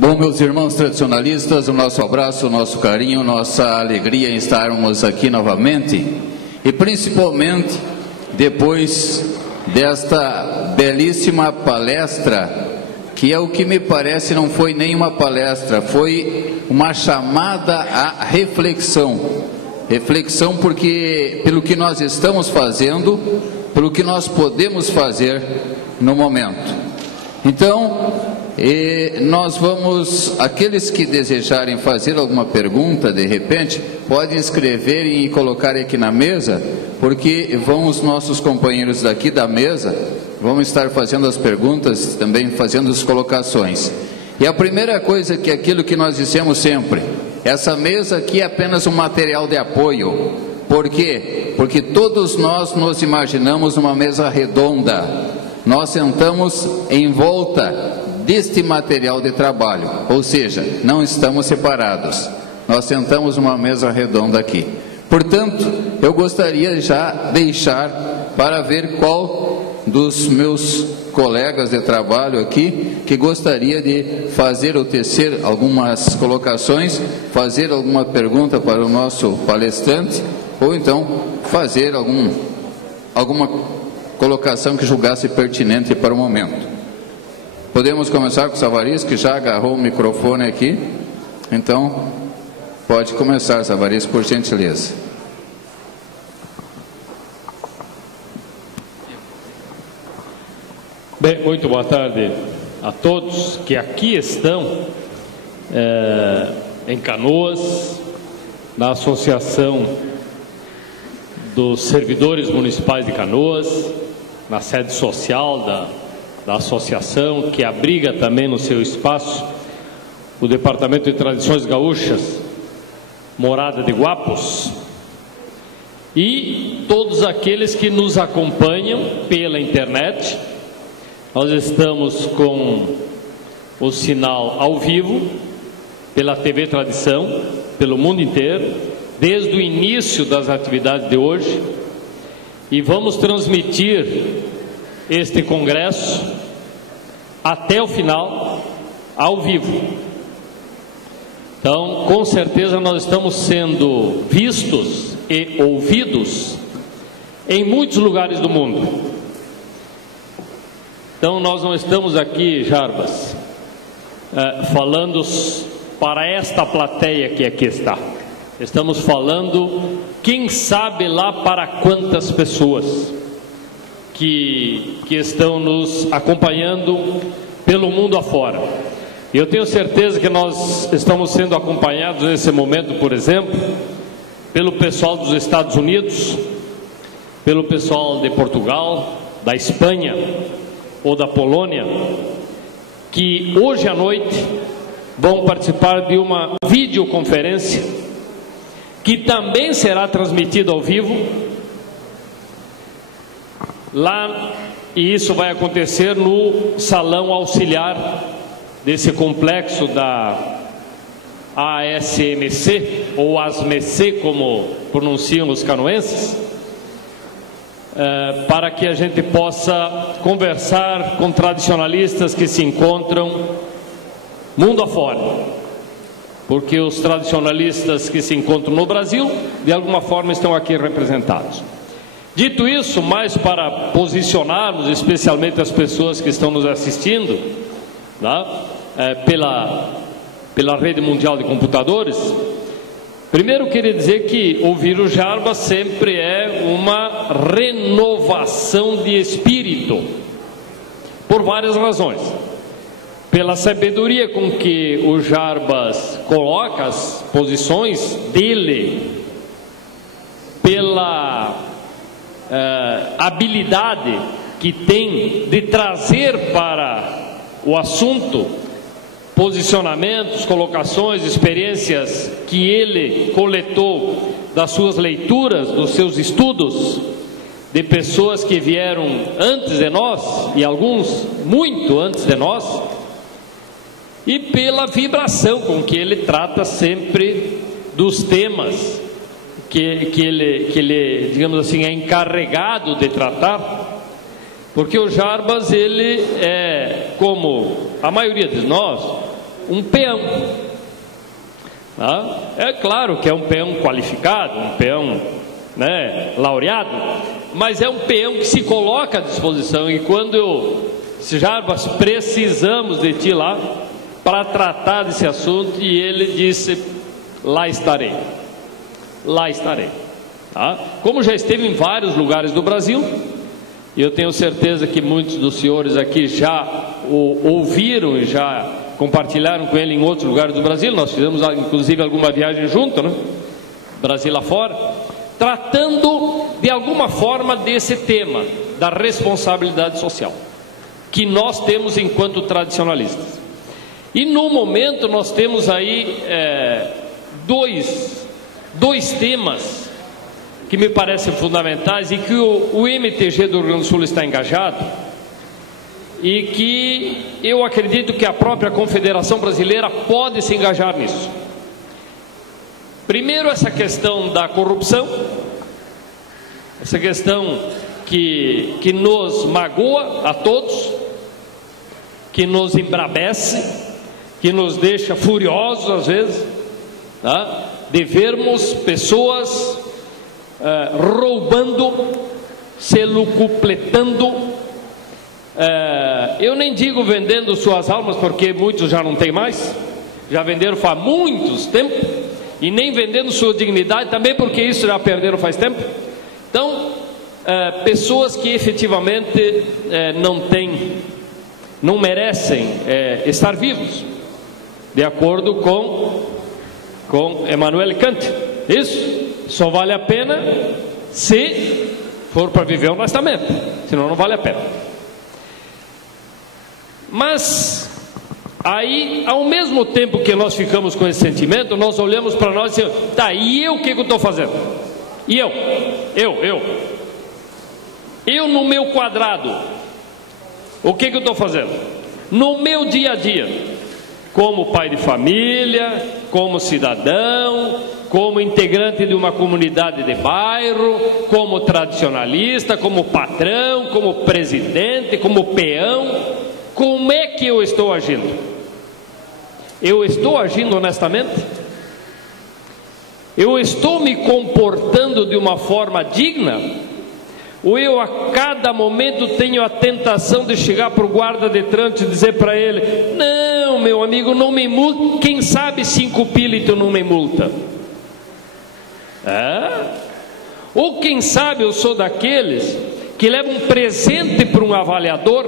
Bom, meus irmãos tradicionalistas, o nosso abraço, o nosso carinho, nossa alegria em estarmos aqui novamente e principalmente depois desta belíssima palestra, que é o que me parece não foi nenhuma palestra, foi uma chamada à reflexão. Reflexão porque pelo que nós estamos fazendo, pelo que nós podemos fazer no momento. Então, nós vamos, aqueles que desejarem fazer alguma pergunta, de repente, podem escrever e colocar aqui na mesa, porque vão os nossos companheiros daqui da mesa, vão estar fazendo as perguntas, também fazendo as colocações. E a primeira coisa que aquilo que nós dissemos sempre, essa mesa aqui é apenas um material de apoio. Por quê? Porque todos nós nos imaginamos uma mesa redonda. Nós sentamos em volta deste material de trabalho, ou seja, não estamos separados. Nós sentamos uma mesa redonda aqui. Portanto, eu gostaria já deixar para ver qual dos meus colegas de trabalho aqui que gostaria de fazer ou tecer algumas colocações, fazer alguma pergunta para o nosso palestrante, ou então fazer alguma colocação que julgasse pertinente para o momento. Podemos começar com o Savariz, que já agarrou o microfone aqui. Então, pode começar, Savariz, por gentileza. Bem, muito boa tarde a todos que aqui estão em Canoas, na Associação dos Servidores Municipais de Canoas, na sede social da associação, que abriga também no seu espaço o Departamento de Tradições Gaúchas, Morada de Guapos, e todos aqueles que nos acompanham pela internet. Nós estamos com o sinal ao vivo, pela TV Tradição, pelo mundo inteiro, desde o início das atividades de hoje, e vamos transmitir este congresso até o final, ao vivo. Então, com certeza nós estamos sendo vistos e ouvidos em muitos lugares do mundo. Então, nós não estamos aqui, Jarbas, falando para esta plateia que aqui está. Estamos falando, quem sabe lá para quantas pessoas que estão nos acompanhando pelo mundo afora. E eu tenho certeza que nós estamos sendo acompanhados nesse momento, por exemplo, pelo pessoal dos Estados Unidos, pelo pessoal de Portugal, da Espanha ou da Polônia, que hoje à noite vão participar de uma videoconferência que também será transmitida ao vivo lá, e isso vai acontecer no salão auxiliar desse complexo da ASMC, ou ASMC, como pronunciam os canoenses, para que a gente possa conversar com tradicionalistas que se encontram mundo afora, porque os tradicionalistas que se encontram no Brasil, de alguma forma, estão aqui representados. Dito isso, mais para posicionarmos, especialmente as pessoas que estão nos assistindo, tá? Pela rede mundial de computadores, primeiro queria dizer que ouvir o Jarbas sempre é uma renovação de espírito, por várias razões. Pela sabedoria com que o Jarbas coloca as posições dele, pela habilidade que tem de trazer para o assunto posicionamentos, colocações, experiências que ele coletou das suas leituras, dos seus estudos, de pessoas que vieram antes de nós, e alguns muito antes de nós, e pela vibração com que ele trata sempre dos temas que ele, digamos assim, é encarregado de tratar, porque o Jarbas, ele é, como a maioria de nós, um peão. Tá? É claro que é um peão qualificado, um peão, né, laureado, mas é um peão que se coloca à disposição. E quando eu, Jarbas, precisamos de ti lá para tratar desse assunto, e ele disse: lá estarei, lá estarei. Tá? Como já esteve em vários lugares do Brasil, e eu tenho certeza que muitos dos senhores aqui já o ouviram e já compartilharam com ele em outros lugares do Brasil. Nós fizemos inclusive alguma viagem junto, né? Brasil afora, tratando de alguma forma desse tema da responsabilidade social que nós temos enquanto tradicionalistas. E no momento nós temos aí dois temas que me parecem fundamentais e que o MTG do Rio Grande do Sul está engajado, e que eu acredito que a própria Confederação Brasileira pode se engajar nisso. Primeiro, essa questão da corrupção, essa questão que nos magoa a todos, que nos embrabece, que nos deixa furiosos às vezes, tá? De vermos pessoas roubando, se lucupletando, eu nem digo vendendo suas almas, porque muitos já não tem mais, já venderam faz muitos tempos, e nem vendendo sua dignidade também, porque isso já perderam faz tempo. Então, pessoas que efetivamente não merecem estar vivos, de acordo com Emmanuel Kant. Isso só vale a pena se for para viver honestamente, senão não vale a pena. Mas aí, ao mesmo tempo que nós ficamos com esse sentimento, nós olhamos para nós e dizemos: tá, e eu o que eu estou fazendo? E eu no meu quadrado, o que eu estou fazendo? No meu dia a dia, como pai de família, como cidadão, como integrante de uma comunidade de bairro, como tradicionalista, como patrão, como presidente, como peão, como é que eu estou agindo? Eu estou agindo honestamente? Eu estou me comportando de uma forma digna? Ou eu a cada momento tenho a tentação de chegar para o guarda de trânsito e dizer para ele: não, meu amigo, não me multa, quem sabe 5 pila não me multa? Ou quem sabe eu sou daqueles que levam um presente para um avaliador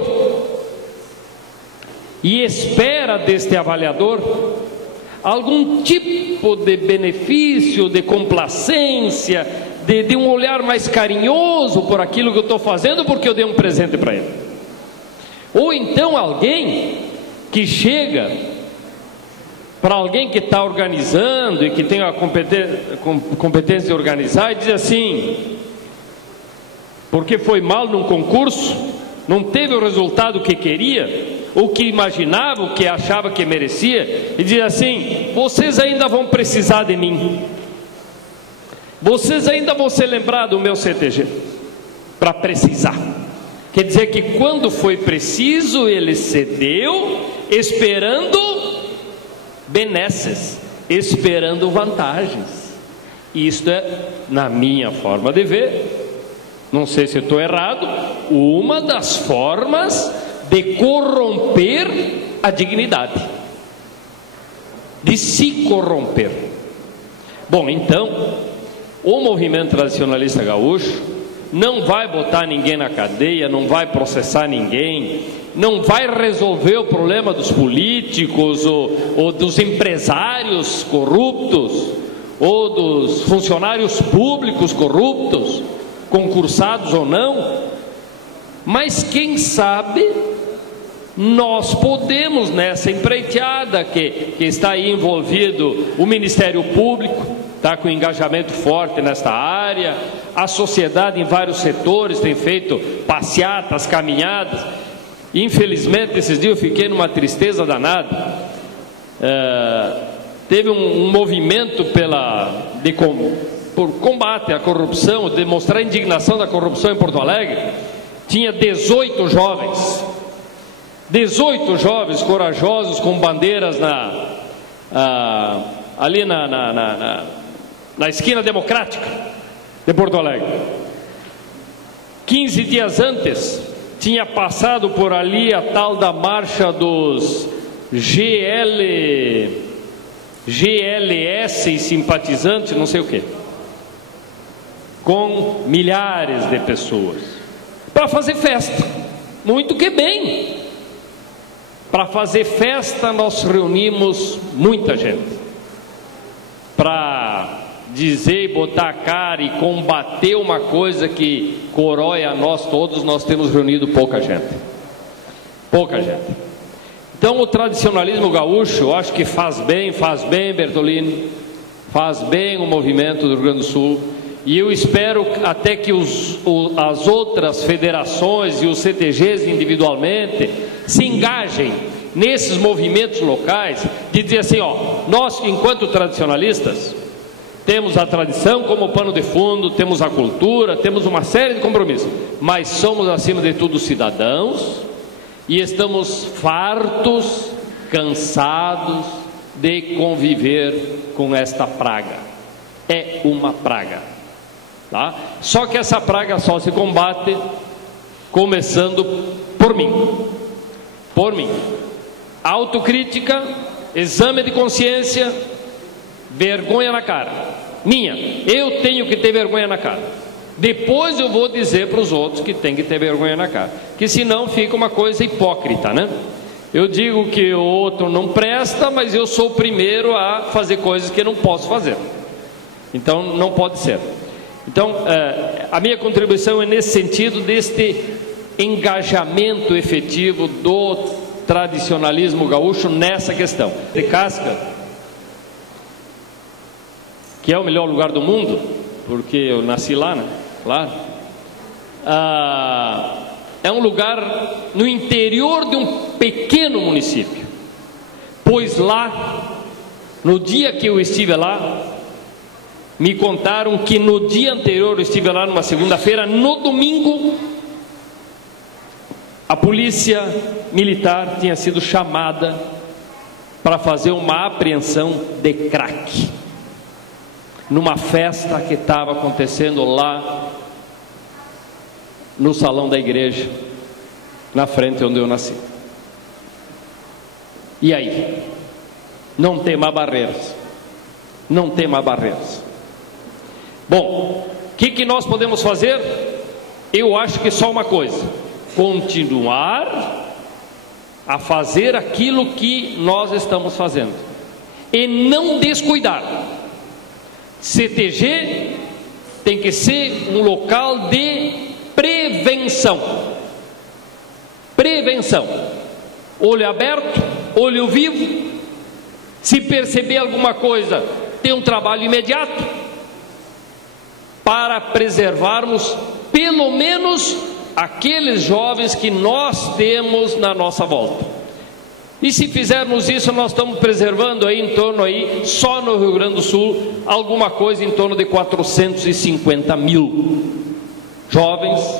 e espera deste avaliador algum tipo de benefício, de complacência, de um olhar mais carinhoso por aquilo que eu estou fazendo, porque eu dei um presente para ele. Ou então alguém que chega para alguém que está organizando e que tem a competência de organizar e diz assim: porque foi mal num concurso, não teve o resultado que queria, o que imaginava, o que achava que merecia, e diz assim: vocês ainda vão precisar de mim, vocês ainda vão ser lembrados do meu CTG para precisar. Quer dizer que quando foi preciso ele cedeu, esperando benesses, esperando vantagens. Isto é, na minha forma de ver, não sei se estou errado, uma das formas de corromper a dignidade, de se corromper. Bom, então, o movimento tradicionalista gaúcho não vai botar ninguém na cadeia, não vai processar ninguém, não vai resolver o problema dos políticos ou dos empresários corruptos, ou dos funcionários públicos corruptos, concursados ou não. Mas quem sabe nós podemos, nessa empreitada que está aí envolvido o Ministério Público, está com engajamento forte nesta área, a sociedade em vários setores tem feito passeatas, caminhadas. Infelizmente esses dias eu fiquei numa tristeza danada. Teve um movimento por combate à corrupção, demonstrar a indignação da corrupção em Porto Alegre. Tinha 18 jovens 18 jovens corajosos com bandeiras ali na esquina Democrática de Porto Alegre. 15 dias antes, tinha passado por ali a tal da marcha dos GLS e simpatizantes, não sei o que, com milhares de pessoas, para fazer festa. Muito que bem. Para fazer festa nós reunimos muita gente, para dizer e botar a cara e combater uma coisa que corrói a nós todos. Nós temos reunido pouca gente, Então o tradicionalismo gaúcho, eu acho que faz bem Bertolini, faz bem o movimento do Rio Grande do Sul, e eu espero até que as outras federações e os CTGs individualmente se engajem nesses movimentos locais, de dizer assim, nós enquanto tradicionalistas temos a tradição como pano de fundo, temos a cultura, temos uma série de compromissos, mas somos acima de tudo cidadãos e estamos fartos, cansados de conviver com esta praga. É uma praga, tá? Só que essa praga só se combate começando por mim. Autocrítica, exame de consciência, vergonha na cara, eu tenho que ter vergonha na cara. Depois eu vou dizer para os outros que tem que ter vergonha na cara, que senão fica uma coisa hipócrita, né? Eu digo que o outro não presta, mas eu sou o primeiro a fazer coisas que não posso fazer. Então não pode ser. Então a minha contribuição é nesse sentido, deste engajamento efetivo do tradicionalismo gaúcho nessa questão. De Casca, que é o melhor lugar do mundo, porque eu nasci lá, né? Claro. É um lugar no interior de um pequeno município, pois lá, no dia que eu estive lá, me contaram que no dia anterior, eu estive lá numa segunda-feira, no domingo, a polícia militar tinha sido chamada para fazer uma apreensão de crack, numa festa que estava acontecendo lá no salão da igreja, na frente onde eu nasci. E aí? Não tem mais barreiras. Não tem mais barreiras. Bom, o que nós podemos fazer? Eu acho que só uma coisa: continuar a fazer aquilo que nós estamos fazendo e não descuidar. CTG tem que ser um local de prevenção. Olho aberto, olho vivo. Se perceber alguma coisa, tem um trabalho imediato para preservarmos pelo menos aqueles jovens que nós temos na nossa volta. E se fizermos isso, nós estamos preservando aí em torno aí, só no Rio Grande do Sul, alguma coisa em torno de 450 mil jovens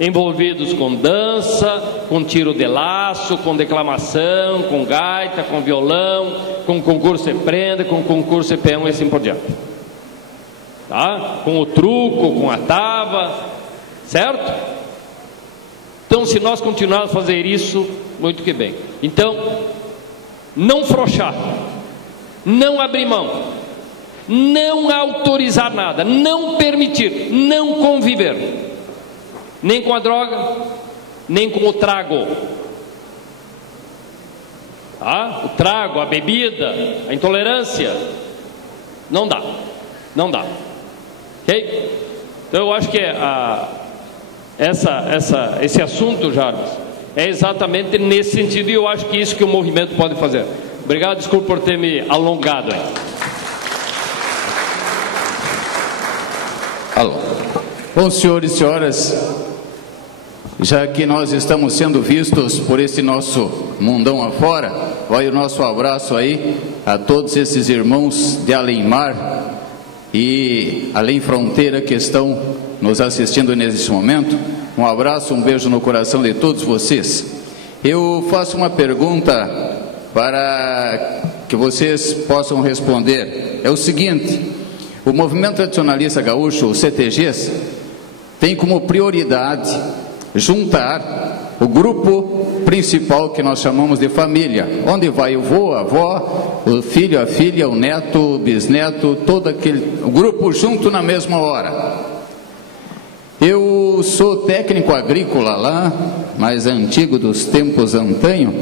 envolvidos com dança, com tiro de laço, com declamação, com gaita, com violão, com concurso de prenda, com concurso de peão e assim por diante, tá? Com o truco, com a tava, certo? Então, se nós continuarmos a fazer isso, muito que bem. Então, não frouxar, não abrir mão, não autorizar nada, não permitir, não conviver, nem com a droga, nem com o trago. Tá? O trago, a bebida, a intolerância, não dá, ok? Então eu acho que esse assunto, Jarbas, é exatamente nesse sentido, e eu acho que isso que o movimento pode fazer. Obrigado, desculpe por ter me alongado aí. Alô. Bom, senhores e senhoras, já que nós estamos sendo vistos por esse nosso mundão afora, vai o nosso abraço aí a todos esses irmãos de além mar e além fronteira que estão nos assistindo nesse momento. Um abraço, um beijo no coração de todos vocês. Eu faço uma pergunta para que vocês possam responder. É o seguinte: o Movimento Tradicionalista Gaúcho, o CTGs, tem como prioridade juntar o grupo principal que nós chamamos de família, onde vai o vô, a avó, o filho, a filha, o neto, o bisneto, todo o grupo junto na mesma hora. Eu sou técnico agrícola lá, mais antigo dos tempos antanho,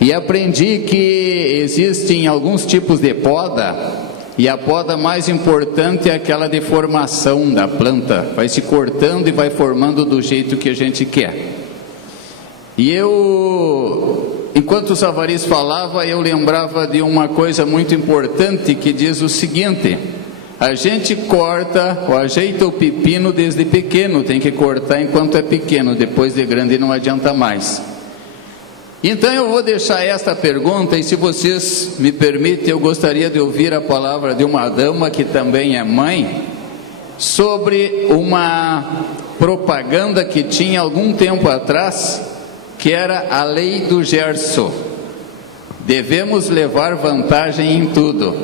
e aprendi que existem alguns tipos de poda, e a poda mais importante é aquela de formação da planta, vai se cortando e vai formando do jeito que a gente quer. E eu, enquanto o Savariz falava, eu lembrava de uma coisa muito importante que diz o seguinte: a gente corta ou ajeita o pepino desde pequeno, tem que cortar enquanto é pequeno, depois de grande não adianta mais. Então eu vou deixar esta pergunta, e se vocês me permitem, eu gostaria de ouvir a palavra de uma dama que também é mãe, sobre uma propaganda que tinha algum tempo atrás, que era a lei do Gerson. Devemos levar vantagem em tudo.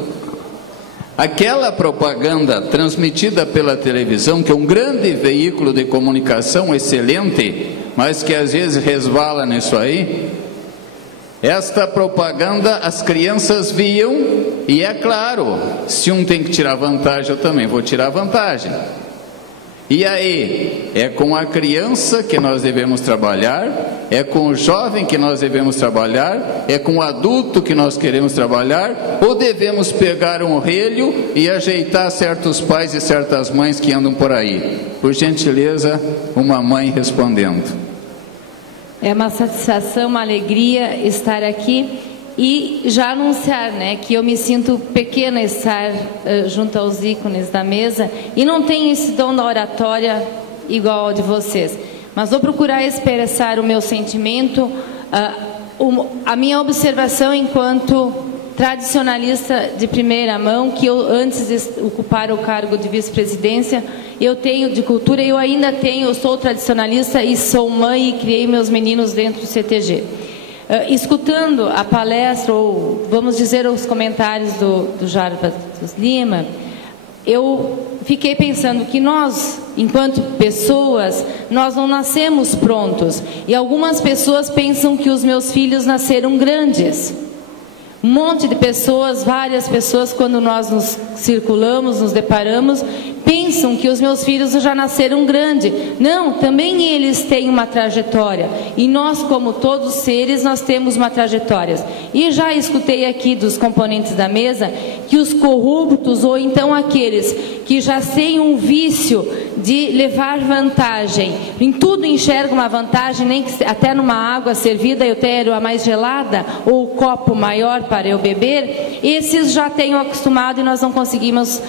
Aquela propaganda transmitida pela televisão, que é um grande veículo de comunicação excelente, mas que às vezes resvala nisso aí, esta propaganda as crianças viam, e é claro, se um tem que tirar vantagem, eu também vou tirar vantagem. E aí, é com a criança que nós devemos trabalhar, é com o jovem que nós devemos trabalhar, é com o adulto que nós queremos trabalhar, ou devemos pegar um relho e ajeitar certos pais e certas mães que andam por aí? Por gentileza, uma mãe respondendo. É uma satisfação, uma alegria estar aqui e já anunciar, né, que eu me sinto pequena estar junto aos ícones da mesa e não tenho esse dom da oratória igual ao de vocês, mas vou procurar expressar o meu sentimento, a minha observação enquanto tradicionalista de primeira mão, que eu antes de ocupar o cargo de vice-presidência, eu tenho de cultura, eu sou tradicionalista e sou mãe e criei meus meninos dentro do CTG. Escutando a palestra, ou vamos dizer os comentários do Jarbas Lima, eu fiquei pensando que nós, enquanto pessoas, nós não nascemos prontos. E algumas pessoas pensam que os meus filhos nasceram grandes. Um monte de pessoas, várias pessoas, quando nós nos circulamos, nos deparamos, pensam que os meus filhos já nasceram grandes. Não, também eles têm uma trajetória. E nós, como todos seres, nós temos uma trajetória. E já escutei aqui dos componentes da mesa que os corruptos, ou então aqueles que já têm um vício de levar vantagem, em tudo enxergam uma vantagem, nem que até numa água servida eu quero a mais gelada, ou o copo maior para eu beber, esses já tenham acostumado e nós não conseguimos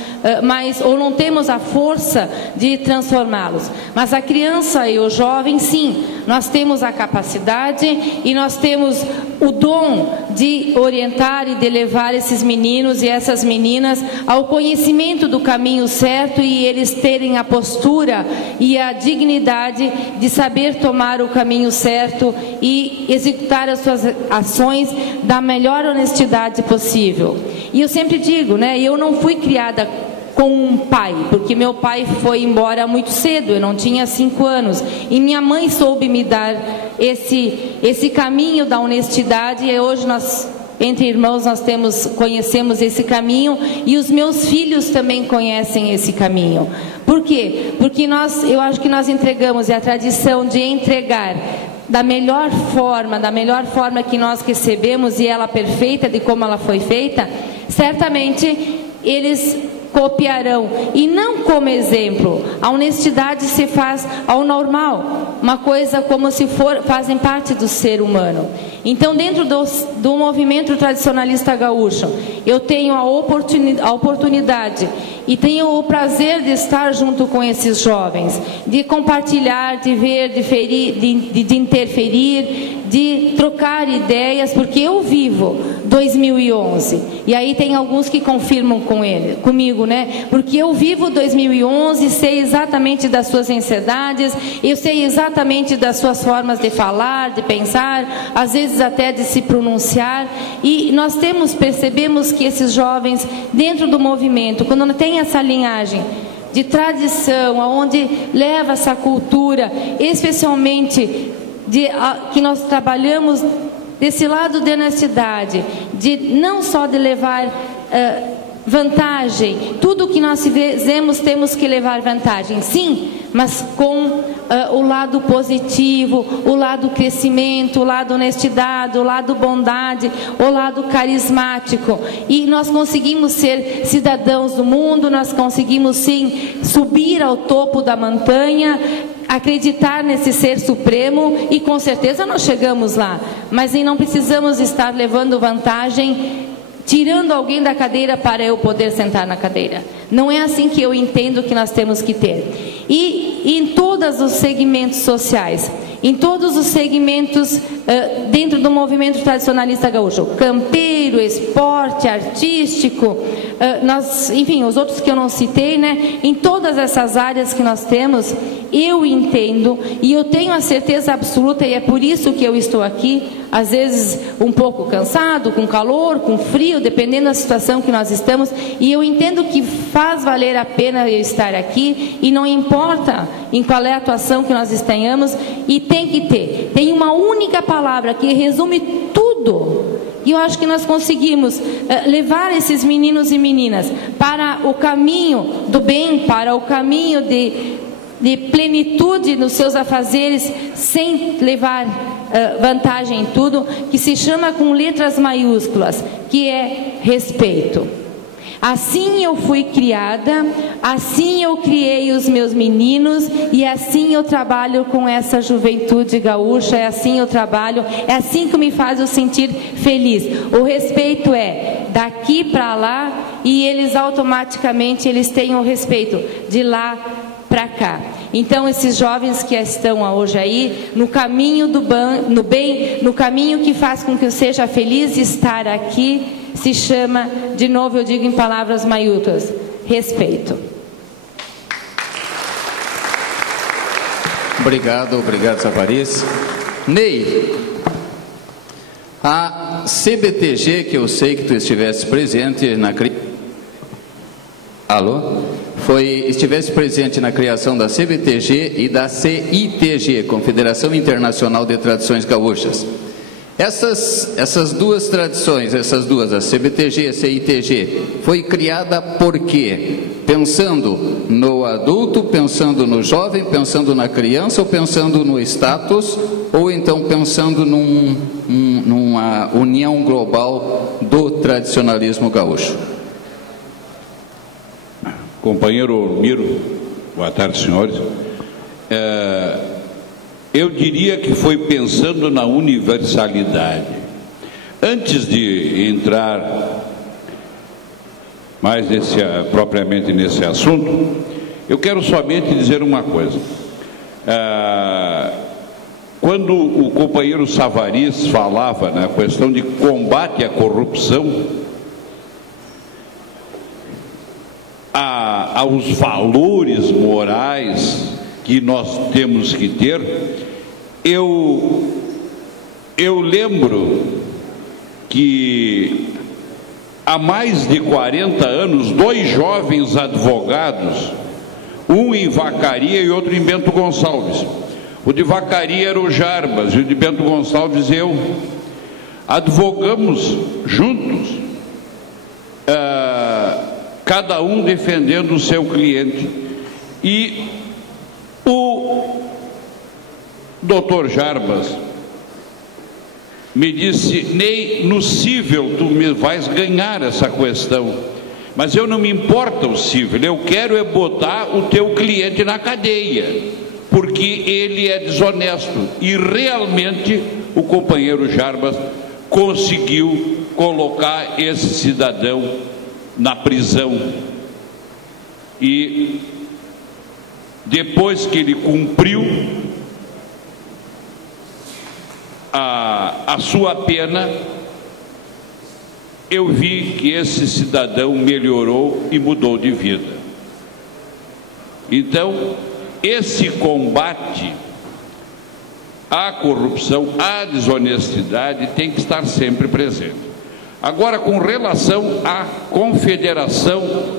mais, ou não temos a força de transformá-los. Mas a criança e o jovem, sim, nós temos a capacidade e nós temos o dom de orientar e de levar esses meninos e essas meninas ao conhecimento do caminho certo, e eles terem a postura e a dignidade de saber tomar o caminho certo e executar as suas ações da melhor honestidade possível. E eu sempre digo, né, eu não fui criada com um pai, porque meu pai foi embora muito cedo, eu não tinha 5 anos, e minha mãe soube me dar esse caminho da honestidade, e hoje nós, entre irmãos, nós conhecemos esse caminho, e os meus filhos também conhecem esse caminho. Por quê? Porque eu acho que nós entregamos, a tradição de entregar da melhor forma que nós recebemos, e ela perfeita de como ela foi feita, certamente eles copiarão, e não como exemplo. A honestidade se faz ao normal, uma coisa como se fazem parte do ser humano. Então, dentro do movimento tradicionalista gaúcho, eu tenho a oportunidade e tenho o prazer de estar junto com esses jovens, de compartilhar, de ver, de ferir, de interferir, de trocar ideias, porque eu vivo 2011, e aí tem alguns que confirmam comigo, né? Porque eu vivo 2011, sei exatamente das suas ansiedades, eu sei exatamente das suas formas de falar, de pensar, às vezes até de se pronunciar, e nós percebemos que esses jovens, dentro do movimento, quando tem essa linhagem de tradição, aonde leva essa cultura, especialmente que nós trabalhamos desse lado de honestidade, de não só de levar vantagem, tudo que nós fizemos temos que levar vantagem, sim, mas com o lado positivo, o lado crescimento, o lado honestidade, o lado bondade, o lado carismático, e nós conseguimos ser cidadãos do mundo, nós conseguimos sim subir ao topo da montanha, acreditar nesse ser supremo, e com certeza nós chegamos lá, mas não precisamos estar levando vantagem, tirando alguém da cadeira para eu poder sentar na cadeira. Não é assim que eu entendo que nós temos que ter. E em todos os segmentos sociais, em todos os segmentos dentro do movimento tradicionalista gaúcho, campeiro, esporte, artístico, enfim, os outros que eu não citei, né? Em todas essas áreas que nós temos, eu entendo e eu tenho a certeza absoluta, e é por isso que eu estou aqui, às vezes um pouco cansado, com calor, com frio, dependendo da situação que nós estamos, e eu entendo que faz valer a pena eu estar aqui, e não importa em qual é a atuação que nós tenhamos, e tem que ter. Tem uma única palavra que resume tudo, e eu acho que nós conseguimos levar esses meninos e meninas para o caminho do bem, para o caminho de plenitude nos seus afazeres, sem levar vantagem em tudo, que se chama com letras maiúsculas, que é respeito. Assim eu fui criada, assim eu criei os meus meninos, e assim eu trabalho com essa juventude gaúcha, é assim eu trabalho, é assim que me faz eu sentir feliz. O respeito é daqui para lá, e eles automaticamente têm o respeito de lá para cá. Então, esses jovens que estão hoje aí, no caminho do bem, no caminho que faz com que eu seja feliz de estar aqui, se chama, de novo eu digo em palavras maiúsculas, respeito. Obrigado, Safaris. Ney, a CBTG, que eu sei que tu estivesse presente na estivesse presente na criação da CBTG e da CITG, Confederação Internacional de Tradições Gaúchas. Essas duas tradições, a CBTG e a CITG, foi criada por quê? Pensando no adulto, pensando no jovem, pensando na criança, ou pensando no status, ou então pensando numa união global do tradicionalismo gaúcho? Companheiro Miro, boa tarde, senhores. Eu diria que foi pensando na universalidade. Antes de entrar mais propriamente nesse assunto, eu quero somente dizer uma coisa. Quando o companheiro Safaris falava na questão de combate à corrupção, aos valores morais que nós temos que ter, eu lembro que há mais de 40 anos, dois jovens advogados, um em Vacaria e outro em Bento Gonçalves. O de Vacaria era o Jarbas, e o de Bento Gonçalves eu. Advogamos juntos, cada um defendendo o seu cliente. E o doutor Jarbas me disse: Ney, no cível tu me vais ganhar essa questão, mas eu não me importa o cível, eu quero é botar o teu cliente na cadeia, porque ele é desonesto. E realmente o companheiro Jarbas conseguiu colocar esse cidadão na prisão. E depois que ele cumpriu a sua pena, eu vi que esse cidadão melhorou e mudou de vida. Então, esse combate à corrupção, à desonestidade, tem que estar sempre presente. Agora, com relação à Confederação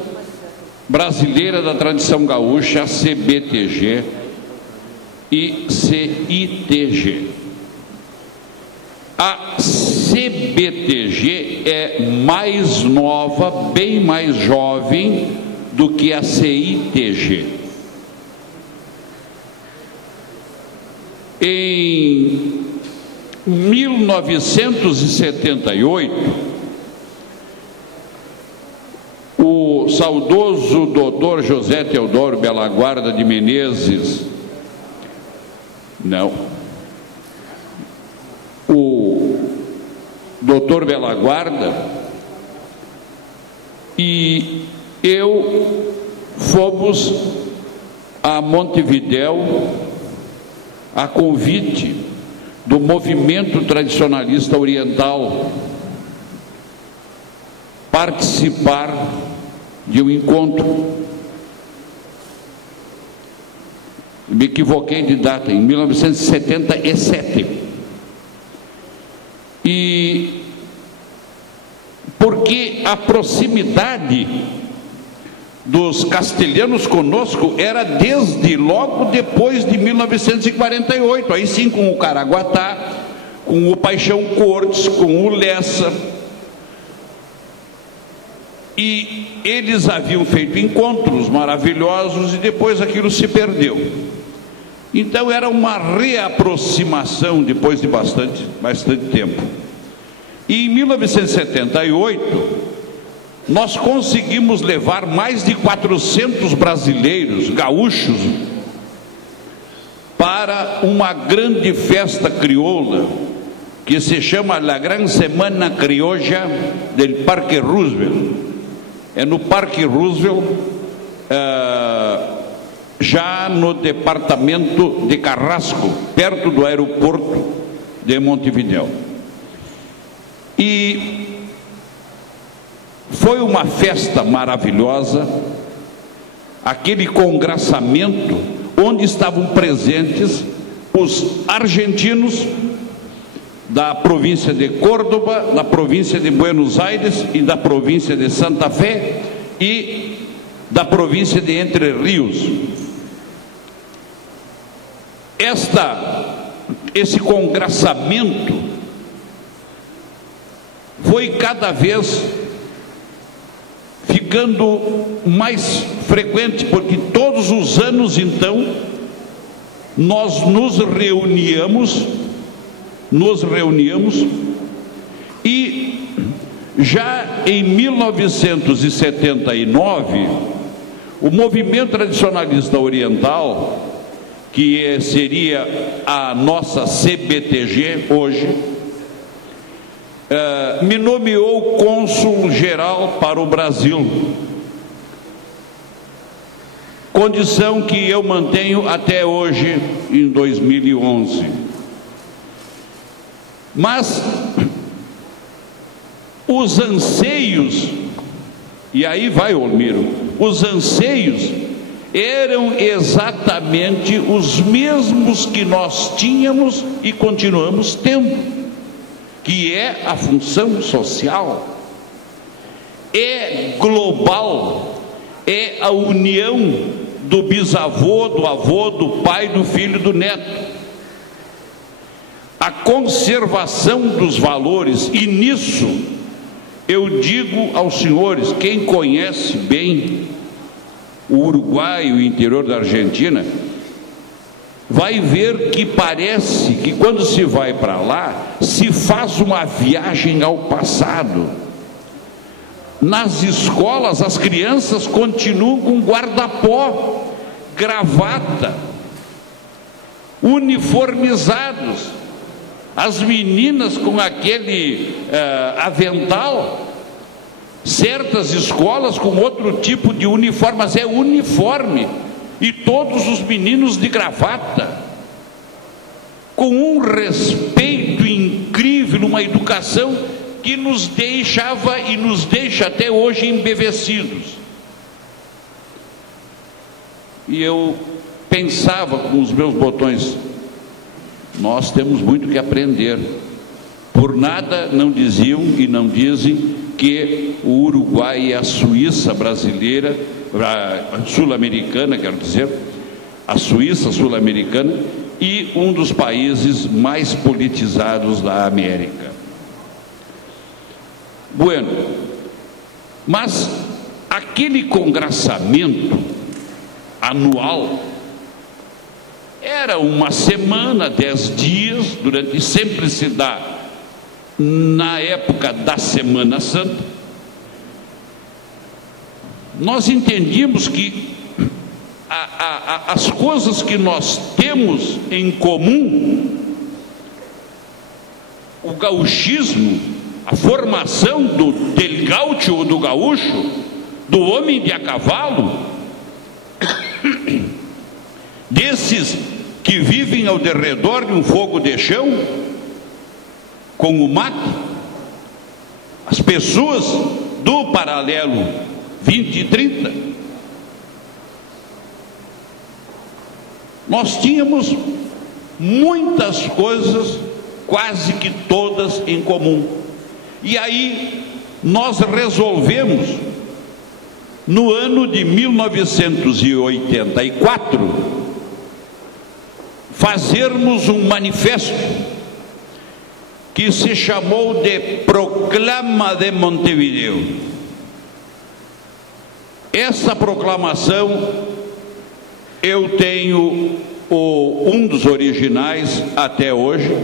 Brasileira da Tradição Gaúcha, CBTG e CITG. A CBTG é mais nova, bem mais jovem do que a CITG. Em 1978, o saudoso doutor José Teodoro Belaguarda de Menezes, o doutor Belaguarda e eu fomos a Montevidéu a convite do movimento tradicionalista oriental participar de um encontro. Me equivoquei de data, em 1977. E porque a proximidade dos castelhanos conosco era desde logo depois de 1948, aí sim com o Caraguatá, com o Paixão Cortes, com o Lessa, e eles haviam feito encontros maravilhosos e depois aquilo se perdeu. Então era uma reaproximação depois de bastante tempo. E em 1978 nós conseguimos levar mais de 400 brasileiros, gaúchos, para uma grande festa crioula, que se chama La Gran Semana Criolla del Parque Roosevelt. É no Parque Roosevelt, já no departamento de Carrasco, perto do aeroporto de Montevidéu. E foi uma festa maravilhosa, aquele congraçamento onde estavam presentes os argentinos da província de Córdoba, da província de Buenos Aires e da província de Santa Fé e da província de Entre Rios. Esse congraçamento foi cada vez ficando mais frequente, porque todos os anos, então, nós nos reuníamos e já em 1979, o movimento tradicionalista oriental, que seria a nossa CBTG hoje, me nomeou cônsul geral para o Brasil, condição que eu mantenho até hoje, em 2011. Mas os anseios, e aí vai, Olmiro, os anseios eram exatamente os mesmos que nós tínhamos e continuamos tendo, que é a função social, é global, é a união do bisavô, do avô, do pai, do filho, do neto. A conservação dos valores, e nisso eu digo aos senhores, quem conhece bem o Uruguai e o interior da Argentina, vai ver que parece que quando se vai para lá, se faz uma viagem ao passado. Nas escolas, as crianças continuam com guarda-pó, gravata, uniformizados. as meninas com aquele avental, certas escolas com outro tipo de uniforme, mas é uniforme, e todos os meninos de gravata, com um respeito incrível, uma educação que nos deixava e nos deixa até hoje embevecidos. E eu pensava com os meus botões, nós temos muito que aprender. Por nada não diziam e não dizem que o Uruguai é a Suíça brasileira, sul-americana, quero dizer, a Suíça sul-americana, e um dos países mais politizados da América. Bueno, mas aquele congraçamento anual era uma semana, 10 dias, sempre se dá na época da Semana Santa. Nós entendíamos que as coisas que nós temos em comum, o gauchismo, a formação del gaúcho ou do gaúcho, do homem de a cavalo, desses que vivem ao derredor de um fogo de chão, com o mate, as pessoas do paralelo 20 e 30, nós tínhamos muitas coisas, quase que todas em comum. E aí nós resolvemos, no ano de 1984, fazermos um manifesto que se chamou de Proclama de Montevideo. Essa proclamação eu tenho um dos originais até hoje,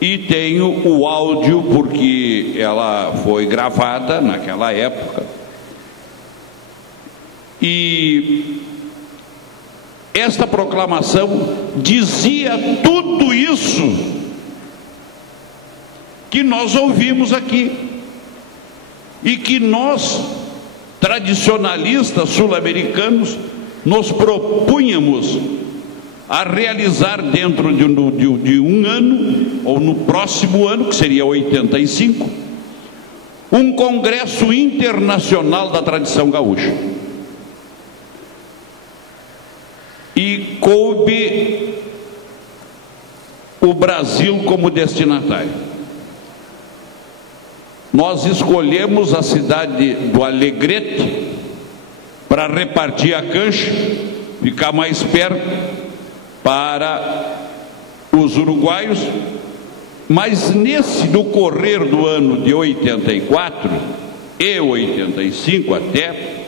e tenho o áudio porque ela foi gravada naquela época. E esta proclamação dizia tudo isso que nós ouvimos aqui, e que nós, tradicionalistas sul-americanos, nos propunhamos a realizar dentro de um ano, ou no próximo ano, que seria 85, um congresso internacional da tradição gaúcha. E coube o Brasil como destinatário. Nós escolhemos a cidade do Alegrete para repartir a cancha, ficar mais perto para os uruguaios, mas no correr do ano de 84 e 85 até,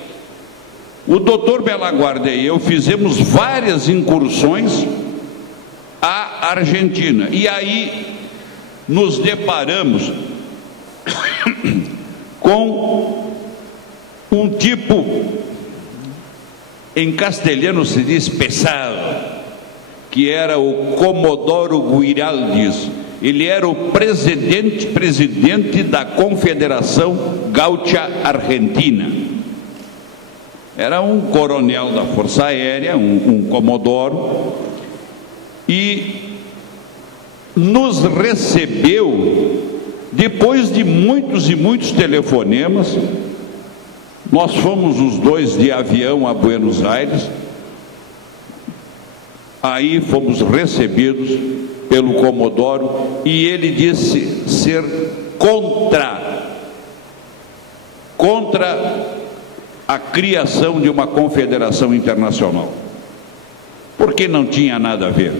o doutor Belaguarda e eu fizemos várias incursões à Argentina, e aí nos deparamos com um tipo, em castelhano se diz pesado, que era o Comodoro Guiraldes. Ele era o presidente da Confederação Gaúcha Argentina. Era um coronel da Força Aérea, um comodoro, e nos recebeu depois de muitos e muitos telefonemas. Nós fomos os dois de avião a Buenos Aires. Aí fomos recebidos pelo Comodoro, e ele disse ser contra a criação de uma confederação internacional, porque não tinha nada a ver,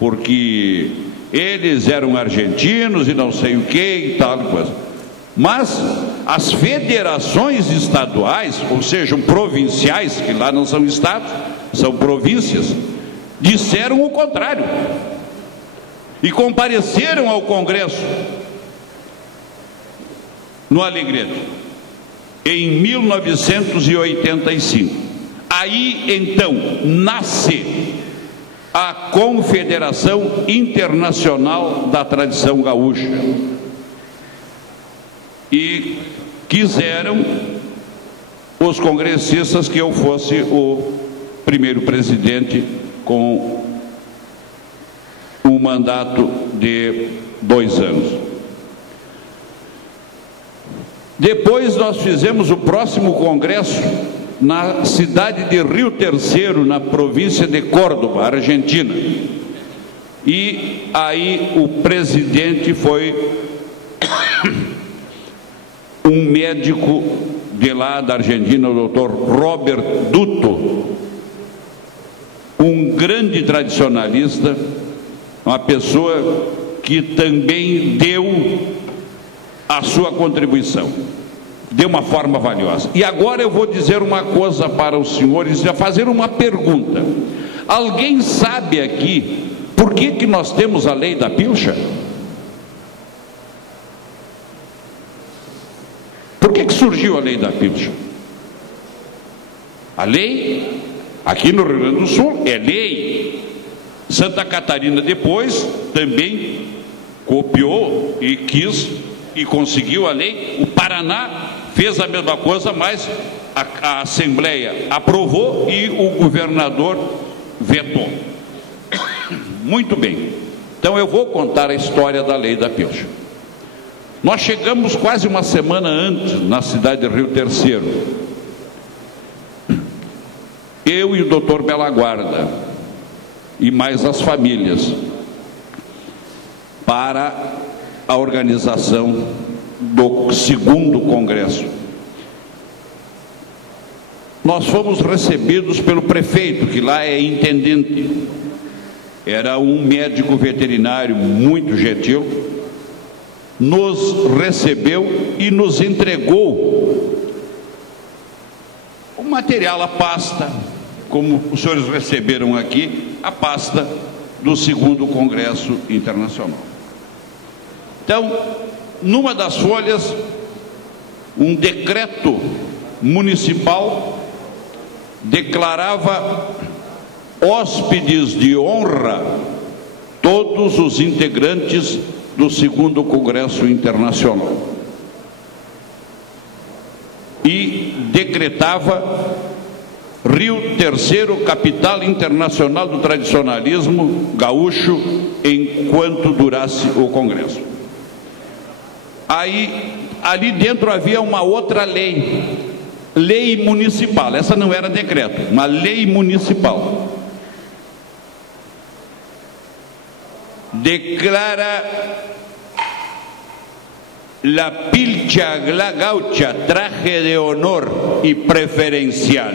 porque eles eram argentinos e não sei o que e tal coisa. Mas as federações estaduais, ou seja, provinciais, que lá não são estados, são províncias, disseram o contrário e compareceram ao Congresso no Alegrete em 1985. Aí então nasce a Confederação Internacional da Tradição Gaúcha. E quiseram os congressistas que eu fosse o primeiro presidente com um mandato de 2 anos. Depois nós fizemos o próximo congresso na cidade de Rio Terceiro, na província de Córdoba, Argentina. E aí o presidente foi um médico de lá da Argentina, o doutor Robert Dutto, um grande tradicionalista, uma pessoa que também deu a sua contribuição, de uma forma valiosa. E agora eu vou dizer uma coisa para os senhores, já fazer uma pergunta. Alguém sabe aqui por que nós temos a lei da pilcha? Por que surgiu a lei da pilcha? A lei, aqui no Rio Grande do Sul, é lei. Santa Catarina depois também copiou e quis e conseguiu a lei. O Paraná fez a mesma coisa, mas a Assembleia aprovou e o governador vetou. Muito bem. Então eu vou contar a história da lei da pilcha. Nós chegamos quase uma semana antes na cidade de Rio Terceiro. Eu e o doutor Bela Guarda e mais as famílias para a organização do segundo congresso. Nós fomos recebidos pelo prefeito, que lá é intendente. Era um médico veterinário muito gentil. Nos recebeu e nos entregou o material, a pasta, como os senhores receberam aqui, a pasta do segundo Congresso Internacional. Então, numa das folhas, um decreto municipal declarava hóspedes de honra todos os integrantes do segundo Congresso Internacional e decretava Rio Terceiro capital internacional do tradicionalismo gaúcho enquanto durasse o Congresso. Aí, ali dentro havia uma outra lei, lei municipal, essa não era decreto, uma lei municipal. Declara la pilcha gaucha traje de honor e preferencial.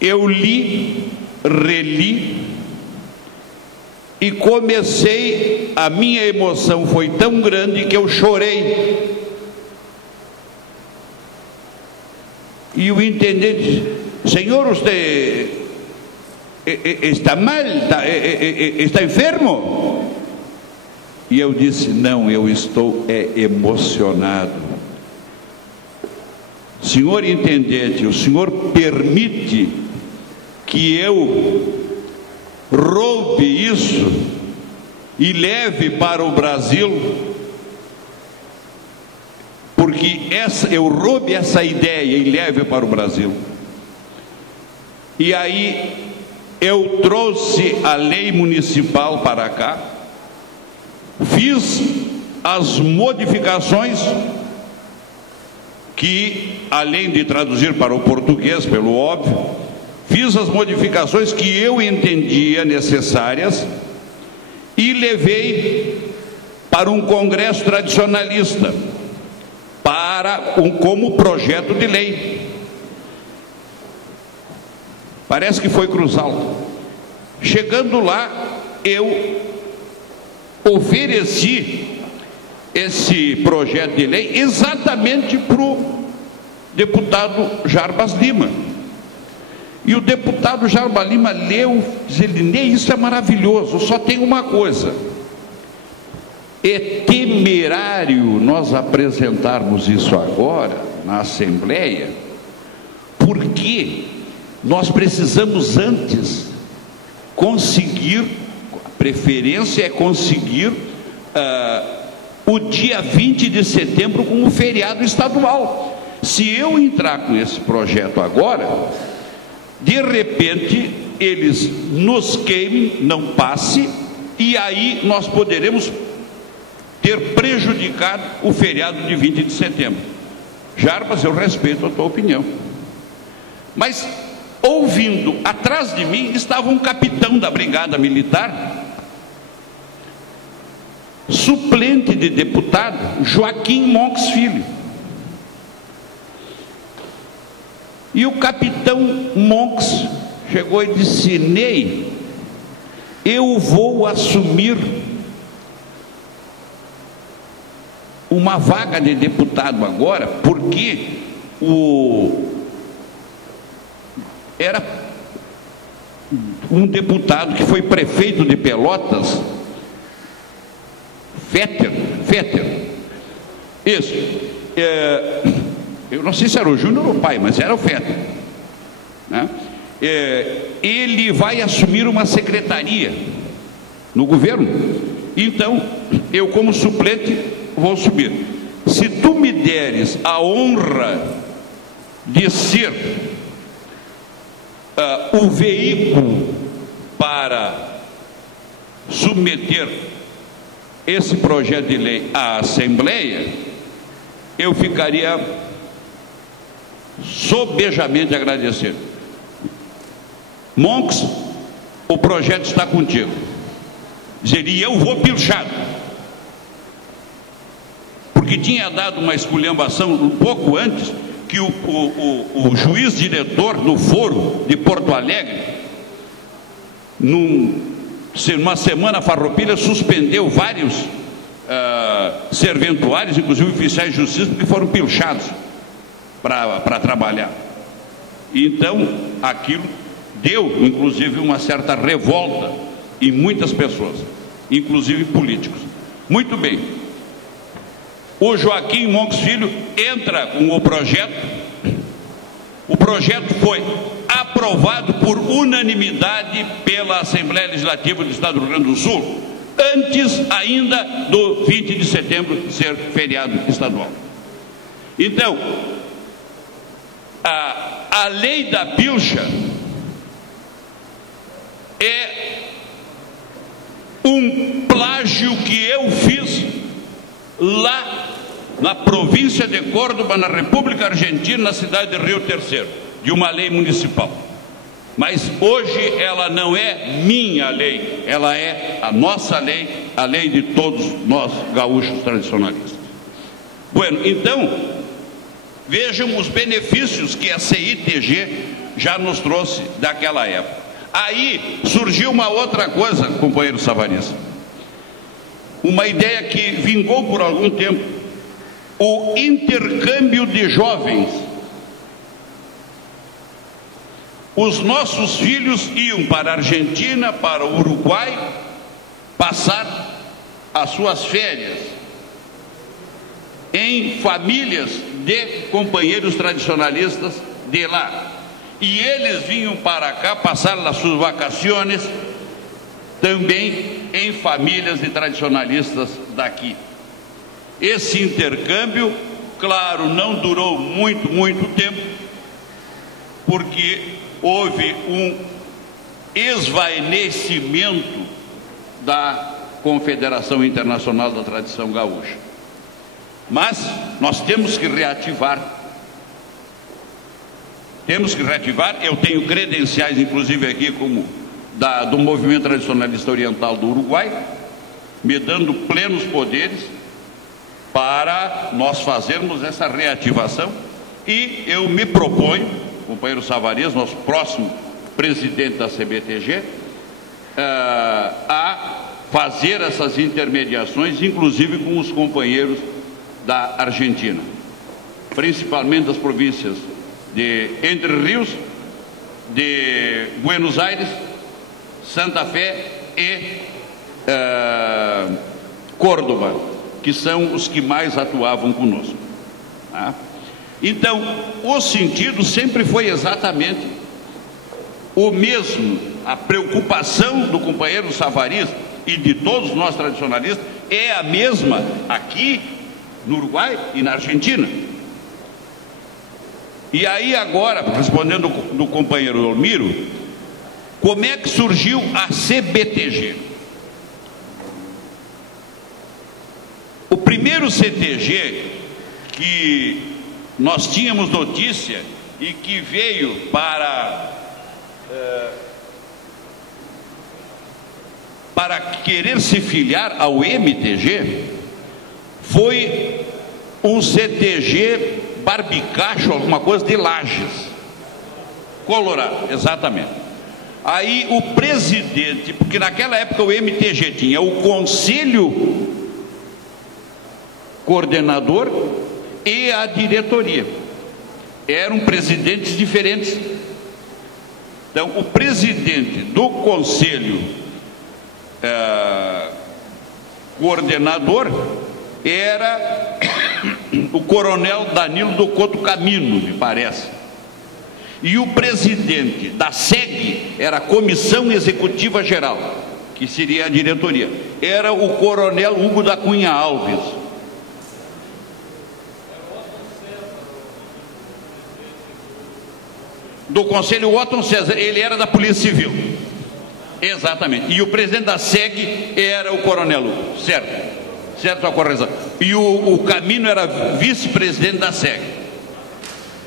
Eu li, reli e comecei, a minha emoção foi tão grande que eu chorei. E o intendente disse: senhor, você está mal? Está enfermo? E eu disse: não, eu estou emocionado. Senhor intendente, o senhor permite que eu roube isso e leve para o Brasil? Porque eu roube essa ideia e leve para o Brasil. E aí eu trouxe a lei municipal para cá, fiz as modificações que, além de traduzir para o português, pelo óbvio, fiz as modificações que eu entendia necessárias e levei para um congresso tradicionalista, como projeto de lei. Parece que foi cruzá-lo. Chegando lá, eu ofereci esse projeto de lei exatamente para o deputado Jarbas Lima. E o deputado Jarbas Lima leu, disse: Ney, isso é maravilhoso, só tem uma coisa: é temerário nós apresentarmos isso agora na Assembleia, porque nós precisamos antes conseguir, a preferência é conseguir o dia 20 de setembro como feriado estadual. Se eu entrar com esse projeto agora, de repente eles nos queimem, não passe, e aí nós poderemos ter prejudicado o feriado de 20 de setembro. Jarbas, eu respeito a tua opinião. Mas, ouvindo, atrás de mim estava um capitão da Brigada Militar, suplente de deputado, Joaquim Monks Filho. E o capitão Monks chegou e disse: Ney, eu vou assumir uma vaga de deputado agora, porque era um deputado que foi prefeito de Pelotas, Fetter, isso, eu não sei se era o Júnior ou o pai, mas era o Fetter, né? Ele vai assumir uma secretaria no governo, então eu, como suplente, vou subir. Se tu me deres a honra de ser o veículo para submeter esse projeto de lei à Assembleia, eu ficaria sobejamente agradecido. Monks, o projeto está contigo. Dizeria: eu vou pilchado, porque tinha dado uma esculhambação um pouco antes, que o juiz diretor no foro de Porto Alegre, numa semana farroupilha, suspendeu vários serventuários, inclusive oficiais de justiça, porque foram pilchados para trabalhar. Então, aquilo deu, inclusive, uma certa revolta em muitas pessoas, inclusive políticos. Muito bem. O Joaquim Monks Filho entra com o projeto. O projeto foi aprovado por unanimidade pela Assembleia Legislativa do Estado do Rio Grande do Sul, antes ainda do 20 de setembro ser feriado estadual. Então, a lei da pilcha é um plágio que eu fiz lá na província de Córdoba, na República Argentina, na cidade de Rio Terceiro, de uma lei municipal. Mas hoje ela não é minha lei, ela é a nossa lei, a lei de todos nós gaúchos tradicionalistas. Bueno, então, vejam os benefícios que a CITG já nos trouxe daquela época. Aí surgiu uma outra coisa, companheiro Savariz, uma ideia que vingou por algum tempo: o intercâmbio de jovens. Os nossos filhos iam para a Argentina, para o Uruguai, passar as suas férias em famílias de companheiros tradicionalistas de lá. E eles vinham para cá passar as suas vacações também em famílias de tradicionalistas daqui. Esse intercâmbio, claro, não durou muito tempo, porque houve um esvaecimento da Confederação Internacional da Tradição Gaúcha. Mas nós temos que reativar. Eu tenho credenciais, inclusive aqui, como do Movimento Tradicionalista Oriental do Uruguai, me dando plenos poderes para nós fazermos essa reativação. E eu me proponho, companheiro Savariz, nosso próximo presidente da CBTG, a fazer essas intermediações, inclusive com os companheiros da Argentina, principalmente das províncias de Entre Rios, de Buenos Aires, Santa Fé e Córdoba, que são os que mais atuavam conosco. Tá? Então, o sentido sempre foi exatamente o mesmo a preocupação do companheiro Savarino e de todos nós tradicionalistas é a mesma aqui no Uruguai e na Argentina. E aí agora, respondendo do companheiro Olmiro, como é que surgiu a CBTG? O primeiro CTG que nós tínhamos notícia e que veio para querer se filiar ao MTG foi um CTG Barbicacho, alguma coisa de Lages, Colorado, exatamente. Aí o presidente, porque naquela época o MTG tinha o conselho coordenador e a diretoria, eram presidentes diferentes. Então o presidente do conselho coordenador era o coronel Danilo do Couto Camino, me parece, e o presidente da SEG era a Comissão Executiva Geral, que seria a diretoria, era o coronel Hugo da Cunha Alves. Do Conselho, o Otton César, ele era da Polícia Civil. Exatamente. E o presidente da SEG era o coronel Hugo. Certo. Certo a correção. E o Camino era vice-presidente da SEG.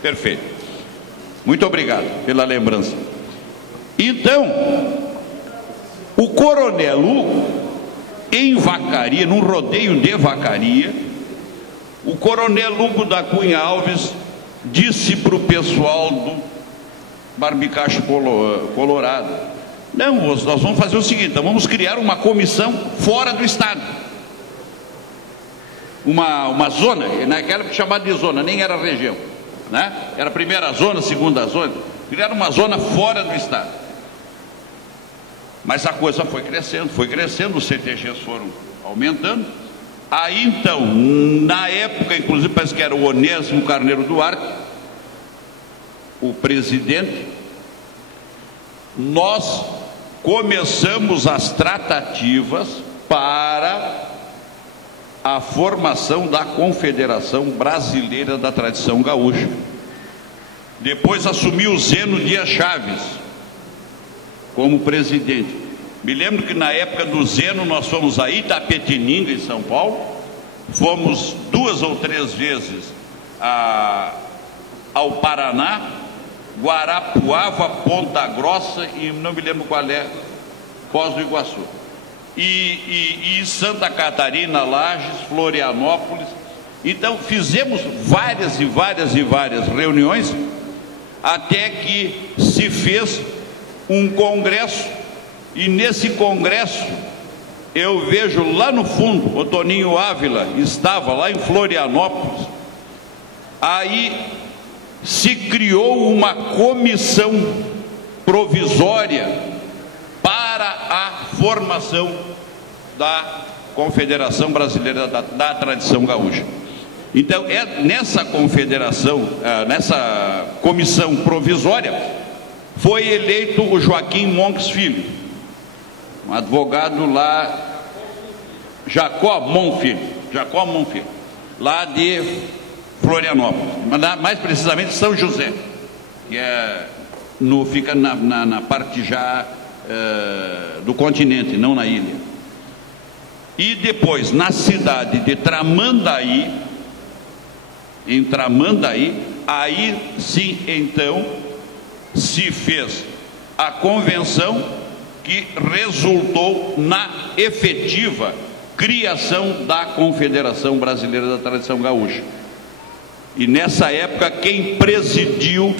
Perfeito. Muito obrigado pela lembrança. Então, o coronel Hugo, em Vacaria, num rodeio de Vacaria, o coronel Hugo da Cunha Alves disse para o pessoal do Barbicacho Colorado: não, nós vamos fazer o seguinte, então vamos criar uma comissão fora do estado, uma zona, naquela época chamada de zona, nem era região, né? Era a primeira zona, segunda zona, criaram uma zona fora do estado. Mas a coisa foi crescendo, os CTGs foram aumentando. Aí então, na época, inclusive parece que era o Onésimo Carneiro Duarte, o presidente, nós começamos as tratativas para a formação da Confederação Brasileira da Tradição Gaúcha. Depois assumiu o Zeno Dias Chaves como presidente. Me lembro que na época do Zeno nós fomos a Itapetininga, em São Paulo, fomos 2 ou 3 vezes ao Paraná, Guarapuava, Ponta Grossa e não me lembro qual é, Foz do Iguaçu. E Santa Catarina, Lages, Florianópolis. Então fizemos várias reuniões, até que se fez um congresso, e nesse congresso eu vejo lá no fundo, o Toninho Ávila estava lá em Florianópolis. Aí se criou uma comissão provisória para a formação da Confederação Brasileira da Tradição Gaúcha. Então, nessa confederação, nessa comissão provisória, foi eleito o Joaquim Monks Filho, um advogado lá, Jacó Monfilho, lá de Florianópolis, mais precisamente São José, que fica na parte já do continente, não na ilha. E depois, na cidade de Tramandaí, em Tramandaí, aí sim, então, se fez a convenção que resultou na efetiva criação da Confederação Brasileira da Tradição Gaúcha. E nessa época, quem presidiu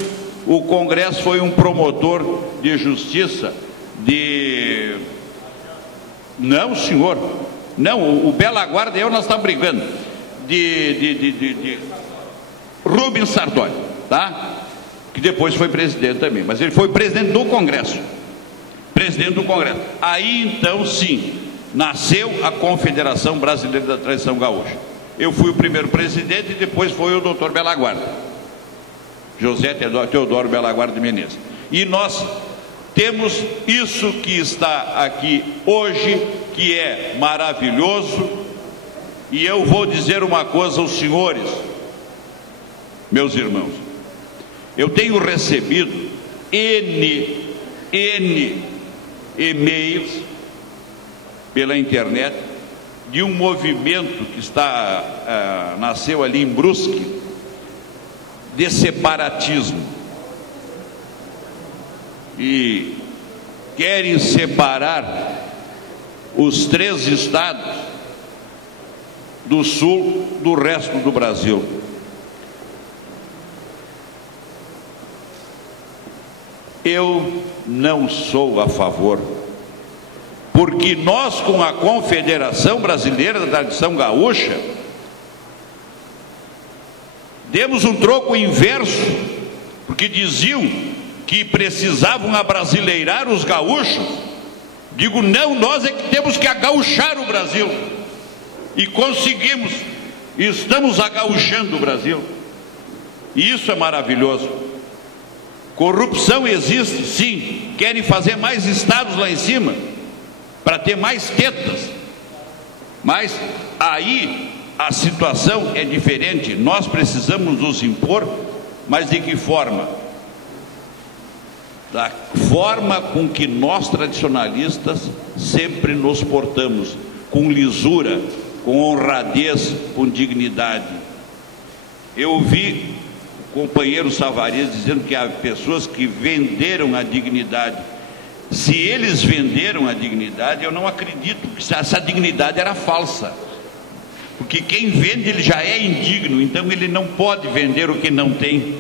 o Congresso foi um promotor de justiça de... Não, senhor. Não, o Bela Guarda e eu, nós estamos brigando. De Rubens Sartori, tá? Que depois foi presidente também. Mas ele foi presidente do Congresso. Presidente do Congresso. Aí, então, sim, nasceu a Confederação Brasileira da Tradição Gaúcha. Eu fui o primeiro presidente e depois foi o doutor Bela Guarda, José Teodoro Bela Guarda de Menezes. E nós temos isso que está aqui hoje, que é maravilhoso, e eu vou dizer uma coisa aos senhores, meus irmãos, eu tenho recebido N e-mails pela internet de um movimento que nasceu ali em Brusque, de separatismo, e querem separar os 3 estados do sul do resto do Brasil. Eu não sou a favor, porque nós, com a Confederação Brasileira da Tradição Gaúcha, demos um troco inverso, porque diziam que precisavam abrasileirar os gaúchos. Digo, não, nós é que temos que agaúchar o Brasil, e conseguimos, estamos agaúchando o Brasil, e isso é maravilhoso. Corrupção existe, sim, querem fazer mais estados lá em cima, para ter mais tetas, mas aí a situação é diferente. Nós precisamos nos impor, mas de que forma? Da forma com que nós tradicionalistas sempre nos portamos, com lisura, com honradez, com dignidade. Eu ouvi o companheiro Savarias dizendo que há pessoas que venderam a dignidade. Se eles venderam a dignidade, eu não acredito que essa dignidade era falsa, porque quem vende, ele já é indigno, então ele não pode vender o que não tem.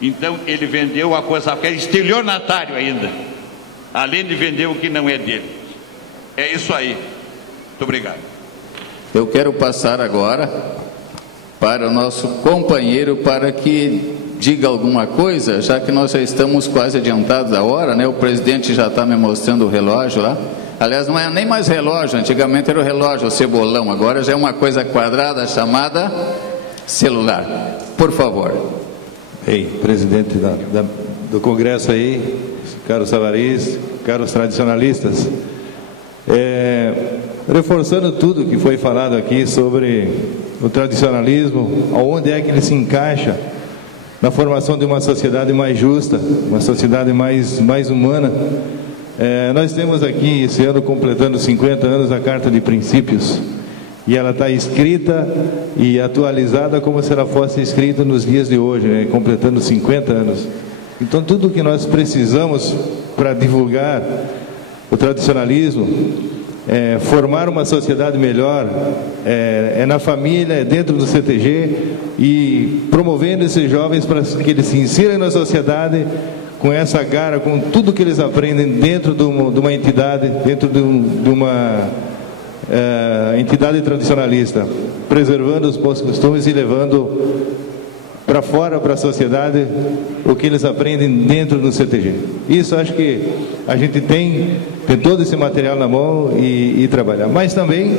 Então ele vendeu a coisa que é estelionatário ainda, além de vender o que não é dele. É isso aí. Muito obrigado. Eu quero passar agora para o nosso companheiro para que diga alguma coisa, já que nós já estamos quase adiantados da hora, né? O presidente já está me mostrando o relógio lá. Aliás, não é nem mais relógio, antigamente era o relógio, o cebolão, agora já é uma coisa quadrada chamada celular. Por favor. Ei, presidente do Congresso aí, caros Savarias, caros tradicionalistas, reforçando tudo que foi falado aqui sobre o tradicionalismo, aonde é que ele se encaixa na formação de uma sociedade mais justa, uma sociedade mais humana. Nós temos aqui, esse ano, completando 50 anos, a Carta de Princípios, e ela está escrita e atualizada como se ela fosse escrita nos dias de hoje, né? Completando 50 anos. Então, tudo que nós precisamos para divulgar o tradicionalismo, formar uma sociedade melhor, é na família, é dentro do CTG, e promovendo esses jovens para que eles se inserem na sociedade com essa garra, com tudo que eles aprendem dentro de uma entidade, dentro de uma entidade tradicionalista, preservando os bons costumes e levando para fora, para a sociedade, o que eles aprendem dentro do CTG. Isso acho que a gente tem todo esse material na mão e trabalhar. Mas também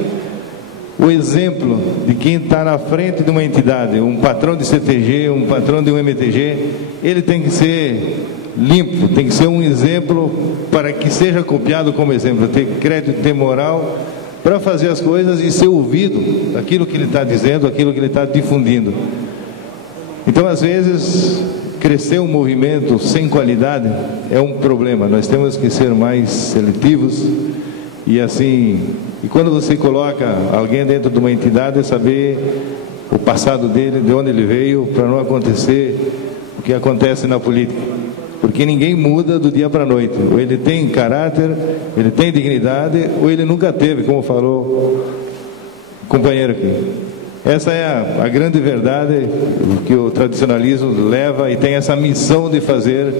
o exemplo de quem está na frente de uma entidade, um patrão de CTG, um patrão de um MTG, ele tem que ser limpo, tem que ser um exemplo para que seja copiado como exemplo, ter crédito, ter moral para fazer as coisas e ser ouvido daquilo que ele está dizendo, aquilo que ele está difundindo. Então, às vezes, crescer um movimento sem qualidade é um problema. Nós temos que ser mais seletivos e assim, e quando você coloca alguém dentro de uma entidade, saber o passado dele, de onde ele veio, para não acontecer o que acontece na política. Porque ninguém muda do dia para a noite. Ou ele tem caráter, ele tem dignidade, ou ele nunca teve, como falou o companheiro aqui. Essa é a grande verdade que o tradicionalismo leva e tem essa missão de fazer,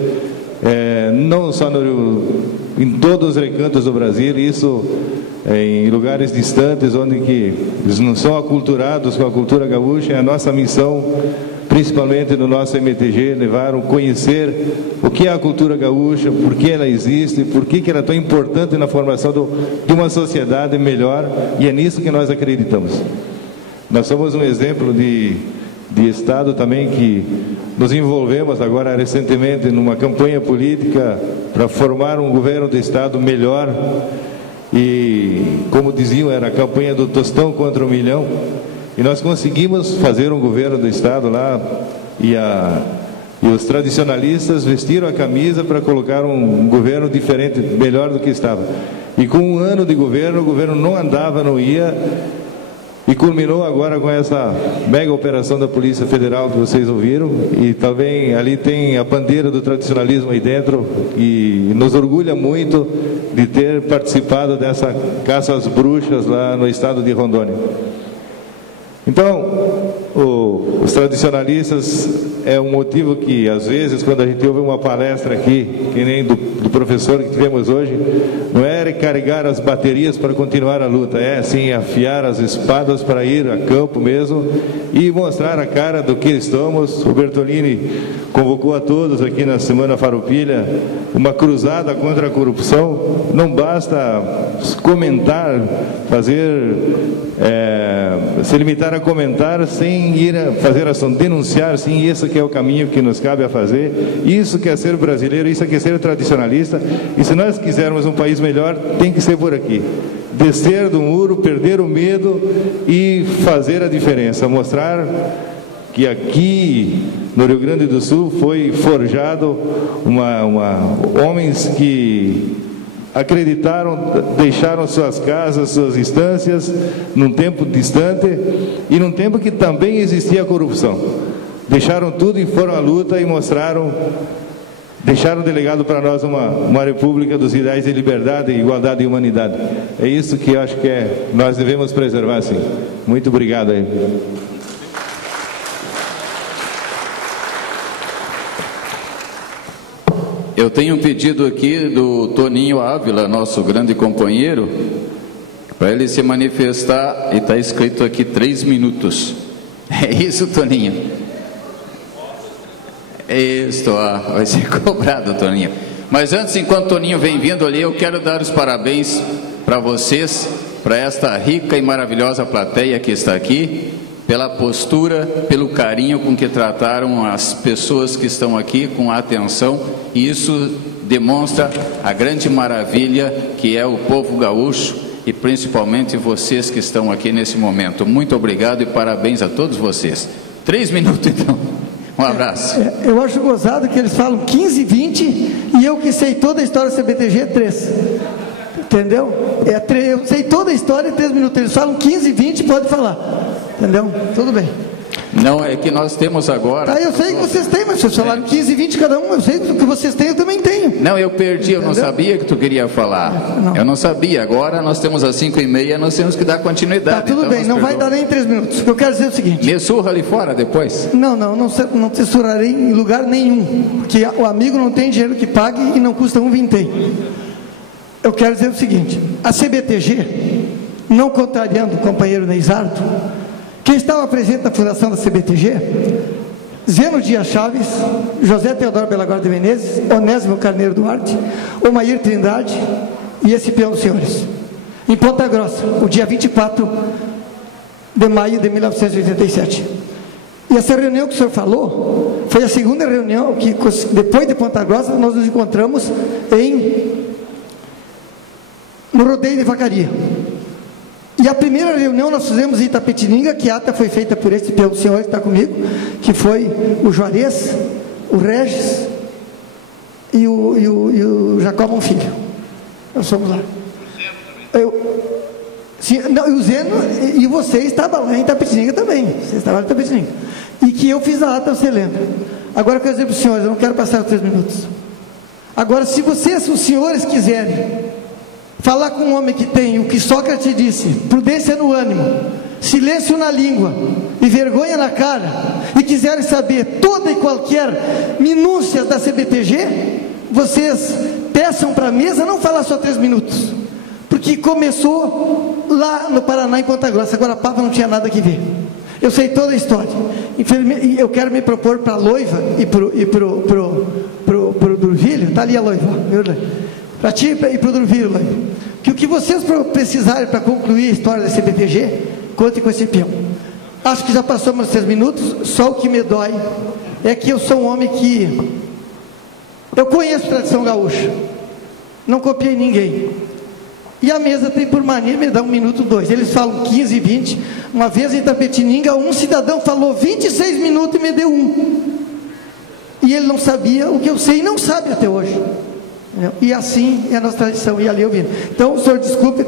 não só em todos os recantos do Brasil, isso em lugares distantes, onde que eles não são aculturados com a cultura gaúcha. É a nossa missão, principalmente no nosso MTG, levaram conhecer o que é a cultura gaúcha, por que ela existe, por que ela é tão importante na formação de uma sociedade melhor, e é nisso que nós acreditamos. Nós somos um exemplo de de Estado também, que nos envolvemos agora recentemente numa campanha política para formar um governo de Estado melhor. E, como diziam, era a campanha do tostão contra 1 milhão. E nós conseguimos fazer um governo do Estado lá, e os tradicionalistas vestiram a camisa para colocar um governo diferente, melhor do que estava. E com 1 ano de governo, o governo não andava, não ia, e culminou agora com essa mega operação da Polícia Federal que vocês ouviram. E também ali tem a bandeira do tradicionalismo aí dentro, e nos orgulha muito de ter participado dessa caça às bruxas lá no estado de Rondônia. Então, os tradicionalistas é um motivo que, às vezes, quando a gente ouve uma palestra aqui, que nem do professor que tivemos hoje, não é recarregar as baterias para continuar a luta, é sim afiar as espadas para ir a campo mesmo e mostrar a cara do que estamos. O Bertolini convocou a todos aqui na Semana Farroupilha uma cruzada contra a corrupção. Não basta comentar, se limitar a comentar sem ir a fazer ação, denunciar, sim, isso que é o caminho que nos cabe a fazer. Isso que é ser brasileiro, isso que é ser tradicionalista. E se nós quisermos um país melhor, tem que ser por aqui. Descer do muro, perder o medo e fazer a diferença, mostrar que aqui no Rio Grande do Sul foi forjado homens que acreditaram, deixaram suas casas, suas instâncias num tempo distante e num tempo que também existia corrupção. Deixaram tudo e foram à luta e deixaram delegado para nós uma república dos ideais de liberdade, igualdade e humanidade. É isso que eu acho que nós devemos preservar, sim. Muito obrigado aí. Eu tenho um pedido aqui do Toninho Ávila, nosso grande companheiro, para ele se manifestar, e está escrito aqui 3 minutos. É isso, Toninho? Isso, vai ser cobrado, Toninho. Mas antes, enquanto Toninho vem vindo ali, eu quero dar os parabéns para vocês, para esta rica e maravilhosa plateia que está aqui, pela postura, pelo carinho com que trataram as pessoas que estão aqui, com atenção, e isso demonstra a grande maravilha que é o povo gaúcho e principalmente vocês que estão aqui nesse momento. Muito obrigado e parabéns a todos vocês. 3 minutos então. Um abraço. Eu acho gozado que eles falam 15, 20 e eu que sei toda a história do CBTG 3. Entendeu? Eu sei toda a história em 3 minutos. Eles falam 15, 20, pode falar. Entendeu? Tudo bem. Não, é que nós temos agora... Tá, eu sei que vocês têm, mas vocês falaram 15, 20 cada um. Eu sei que o que vocês têm, eu também tenho. Não, eu perdi, eu não sabia que tu queria falar. Não. Eu não sabia. Agora nós temos às 5h30, nós temos que dar continuidade. Tá, tudo então bem, não vai dar nem 3 minutos. O que eu quero dizer é o seguinte... Me surra ali fora depois? Não te surrarei em lugar nenhum. Porque o amigo não tem dinheiro que pague e não custa um vintém. Eu quero dizer o seguinte, a CBTG, não contrariando o companheiro Neisardo, quem estava presente na fundação da CBTG, Zeno Dias Chaves, José Teodoro Belagor de Menezes, Onésimo Carneiro Duarte, Omair Trindade e esse peão dos senhores. Em Ponta Grossa, o dia 24 de maio de 1987. E essa reunião que o senhor falou, foi a segunda reunião que, depois de Ponta Grossa, nós nos encontramos no rodeio de vacaria. E a primeira reunião nós fizemos em Itapetininga, que a ata foi feita por esse peão do senhor que está comigo, que foi o Juarez, o Regis e o Jacó Monfilho. Nós fomos lá. O Zeno e você estava lá em Itapetininga também. Você estava lá em Itapetininga. E que eu fiz a ata, você lembra. Agora eu quero dizer para os senhores, eu não quero passar os 3 minutos. Agora, se vocês, os senhores, quiserem falar com um homem que tem o que Sócrates disse, prudência no ânimo, silêncio na língua e vergonha na cara, e quiserem saber toda e qualquer minúcia da CBTG, vocês peçam para a mesa não falar só 3 minutos, porque começou lá no Paraná, em Ponta Grossa. Agora a Papa não tinha nada que ver. Eu sei toda a história. Infelizmente, eu quero me propor para a Loiva e pro Durvilho, está ali a Loiva, para ti e para o Durvilho, que o que vocês precisarem para concluir a história da CBTG, conte com esse peão. Acho que já passou meus 3 minutos. Só o que me dói é que eu sou um homem que eu conheço a tradição gaúcha, não copiei ninguém, e a mesa tem por mania me dar 1 minuto, 2, eles falam 15, 20, uma vez em Tapetininga um cidadão falou 26 minutos e me deu 1, e ele não sabia o que eu sei e não sabe até hoje, e assim é a nossa tradição, e ali eu vim. Então o senhor desculpe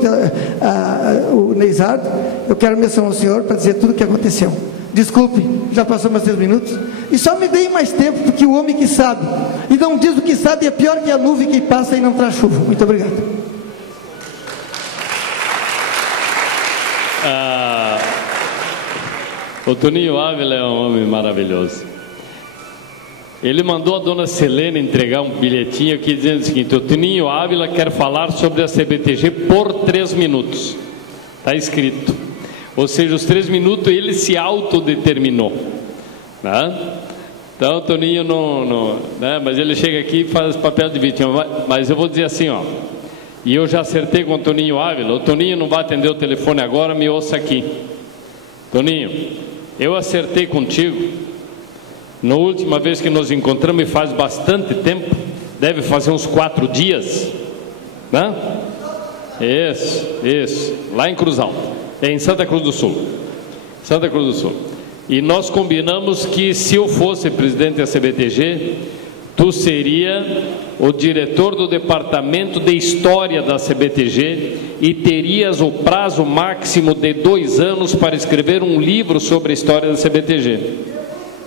o Neizardo, eu quero mencionar o senhor para dizer tudo o que aconteceu. Desculpe, já passou meus 3 minutos. E só me deem mais tempo, porque o homem que sabe e não diz o que sabe é pior que a nuvem que passa e não traz chuva. Muito obrigado. O Toninho Ávila é um homem maravilhoso. Ele mandou a dona Selene entregar um bilhetinho aqui dizendo o seguinte: o Toninho Ávila quer falar sobre a CBTG por 3 minutos. Está escrito. Ou seja, os 3 minutos ele se autodeterminou, né? Então o Toninho né? Mas ele chega aqui e faz papel de vítima. Mas eu vou dizer assim, ó, e eu já acertei com o Toninho Ávila. O Toninho não vai atender o telefone agora, me ouça aqui. Toninho, eu acertei contigo na última vez que nos encontramos, e faz bastante tempo, deve fazer uns 4 dias, né? Isso, lá em Cruz Alta. Em Santa Cruz do Sul. Santa Cruz do Sul. E nós combinamos que se eu fosse presidente da CBTG, tu seria o diretor do departamento de história da CBTG e terias o prazo máximo de 2 anos para escrever um livro sobre a história da CBTG.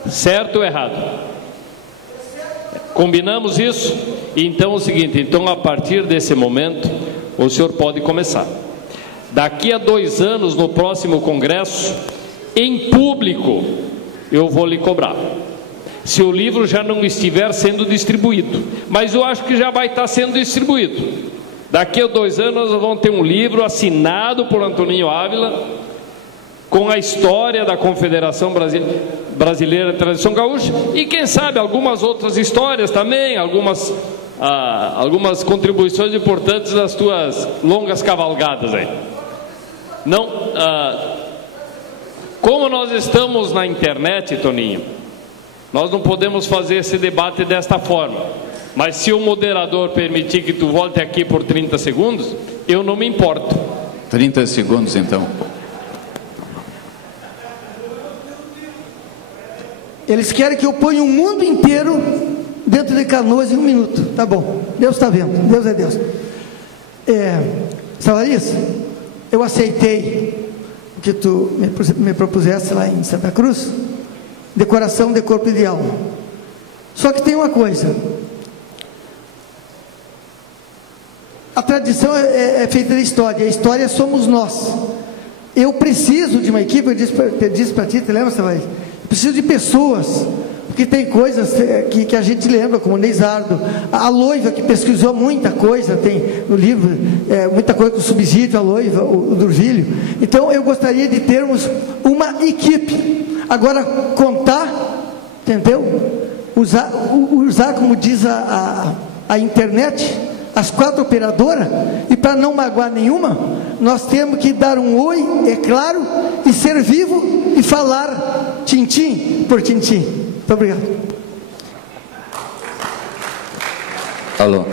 Certo ou errado? Combinamos isso? Então é o seguinte, então a partir desse momento o senhor pode começar. Daqui a 2 anos, no próximo congresso, em público, eu vou lhe cobrar. Se o livro já não estiver sendo distribuído, mas eu acho que já vai estar sendo distribuído. Daqui a 2 anos, nós vamos ter um livro assinado por Antoninho Ávila, com a história da Confederação Brasileira de Tradição Gaúcha, e quem sabe algumas outras histórias também, algumas contribuições importantes das tuas longas cavalgadas aí. Não, como nós estamos na internet, Toninho, nós não podemos fazer esse debate desta forma, mas se o moderador permitir que tu volte aqui por 30 segundos, eu não me importo. 30 segundos então. Eles querem que eu ponha o mundo inteiro dentro de Canoas em 1 minuto. Tá bom, Deus está vendo, Deus é Deus. Salarias, eu aceitei o que tu me propusesse lá em Santa Cruz, decoração de corpo e de alma. Só que tem uma coisa, a tradição é feita de história, a história somos nós. Eu preciso de uma equipe, eu disse para ti, te lembra, Salarias? Preciso de pessoas, porque tem coisas que a gente lembra, como o Neizardo, a Loiva, que pesquisou muita coisa, tem no livro muita coisa com subsídio, a Loiva, o Durvilho. Então eu gostaria de termos uma equipe. Agora contar, entendeu? Usar como diz a internet, as 4 operadoras, e para não magoar nenhuma, nós temos que dar um oi, é claro, e ser vivo e falar tintim por tintim. Muito obrigado. Alô,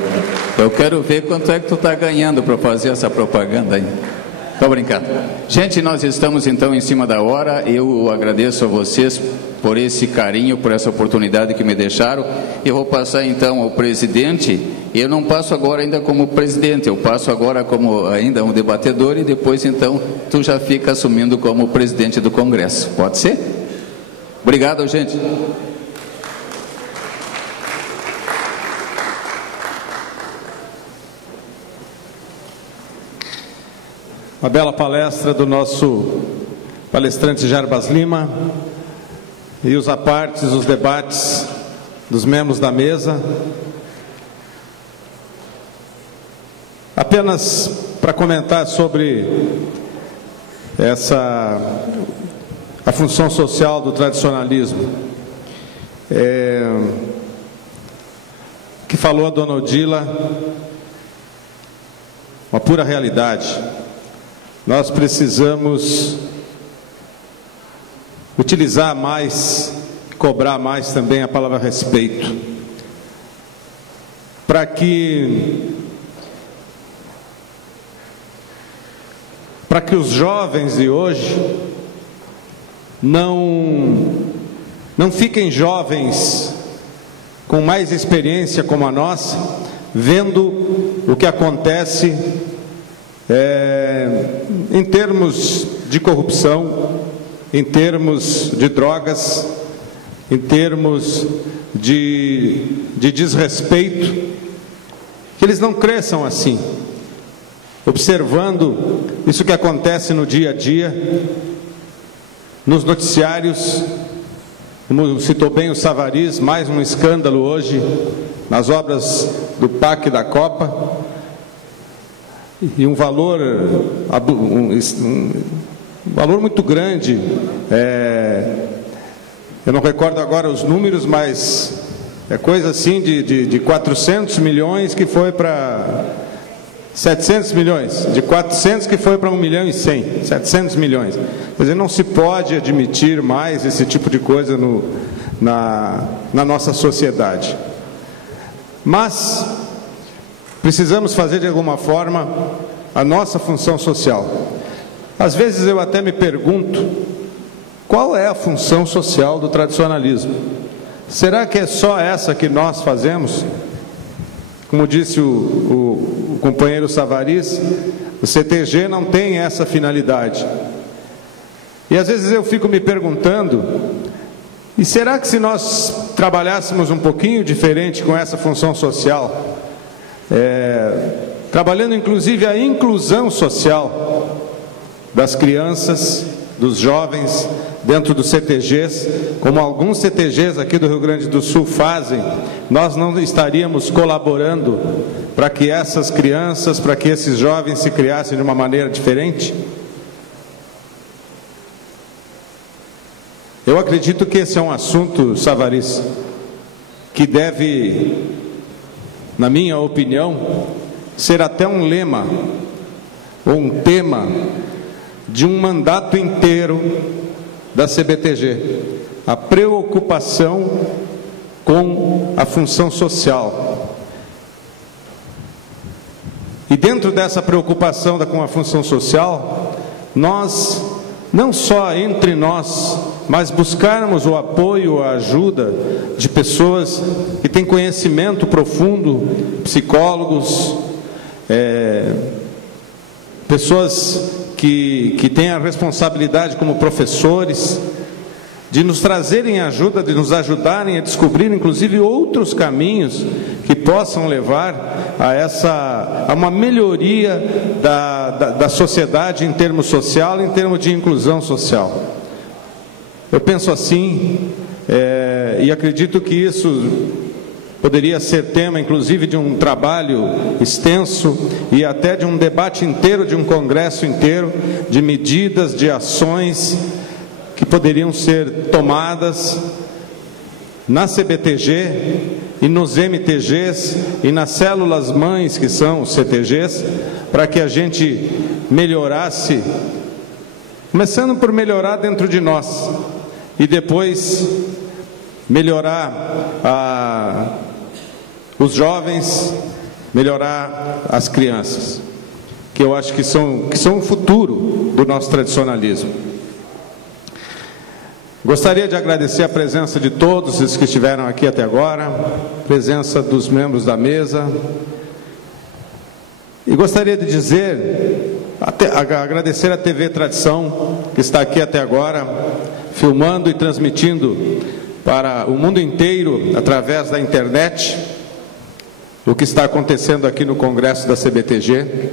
eu quero ver quanto é que tu está ganhando para fazer essa propaganda aí. Estou brincando. Gente, nós estamos então em cima da hora. Eu agradeço a vocês por esse carinho, por essa oportunidade que me deixaram. Eu vou passar então ao presidente. Eu não passo agora ainda como presidente, eu passo agora como ainda um debatedor, e depois então tu já fica assumindo como presidente do Congresso. Pode ser? Obrigado, gente. Uma bela palestra do nosso palestrante Jarbas Lima, e os apartes, os debates dos membros da mesa. Apenas para comentar sobre a função social do tradicionalismo, que falou a dona Odila, uma pura realidade. Nós precisamos utilizar mais, cobrar mais também a palavra respeito, para que os jovens de hoje não fiquem jovens com mais experiência como a nossa, vendo o que acontece em termos de corrupção, em termos de drogas, em termos de desrespeito, que eles não cresçam assim, observando isso que acontece no dia a dia, nos noticiários, como citou bem o Savarys, mais um escândalo hoje nas obras do PAC da Copa, e um valor muito grande, eu não recordo agora os números, mas é coisa assim de 400 milhões que foi para 700 milhões, de 400 que foi para 1 milhão e 100, 700 milhões. Quer dizer, não se pode admitir mais esse tipo de coisa na nossa sociedade. Mas precisamos fazer de alguma forma a nossa função social. Às vezes eu até me pergunto, qual é a função social do tradicionalismo? Será que é só essa que nós fazemos? Como disse o companheiro Savarys, o CTG não tem essa finalidade. E às vezes eu fico me perguntando, e será que se nós trabalhássemos um pouquinho diferente com essa função social, trabalhando inclusive a inclusão social das crianças, dos jovens, dentro dos CTGs, como alguns CTGs aqui do Rio Grande do Sul fazem, nós não estaríamos colaborando para que essas crianças, para que esses jovens se criassem de uma maneira diferente? Eu acredito que esse é um assunto, Savarys, que deve, na minha opinião, ser até um lema ou um tema de um mandato inteiro da CBTG, a preocupação com a função social. E dentro dessa preocupação com a função social, nós, não só entre nós, mas buscarmos o apoio, a ajuda de pessoas que têm conhecimento profundo, psicólogos, pessoas que têm a responsabilidade como professores, de nos trazerem ajuda, de nos ajudarem a descobrir, inclusive, outros caminhos que possam levar a uma melhoria da sociedade em termos social, em termos de inclusão social. Eu penso assim, e acredito que isso poderia ser tema, inclusive, de um trabalho extenso e até de um debate inteiro, de um congresso inteiro, de medidas, de ações que poderiam ser tomadas na CBTG e nos MTGs e nas células mães que são os CTGs, para que a gente melhorasse, começando por melhorar dentro de nós e depois melhorar os jovens, melhorar as crianças, que eu acho que são o futuro do nosso tradicionalismo. Gostaria de agradecer a presença de todos os que estiveram aqui até agora, a presença dos membros da mesa, e gostaria de agradecer a TV Tradição, que está aqui até agora, filmando e transmitindo para o mundo inteiro, através da internet, o que está acontecendo aqui no Congresso da CBTG.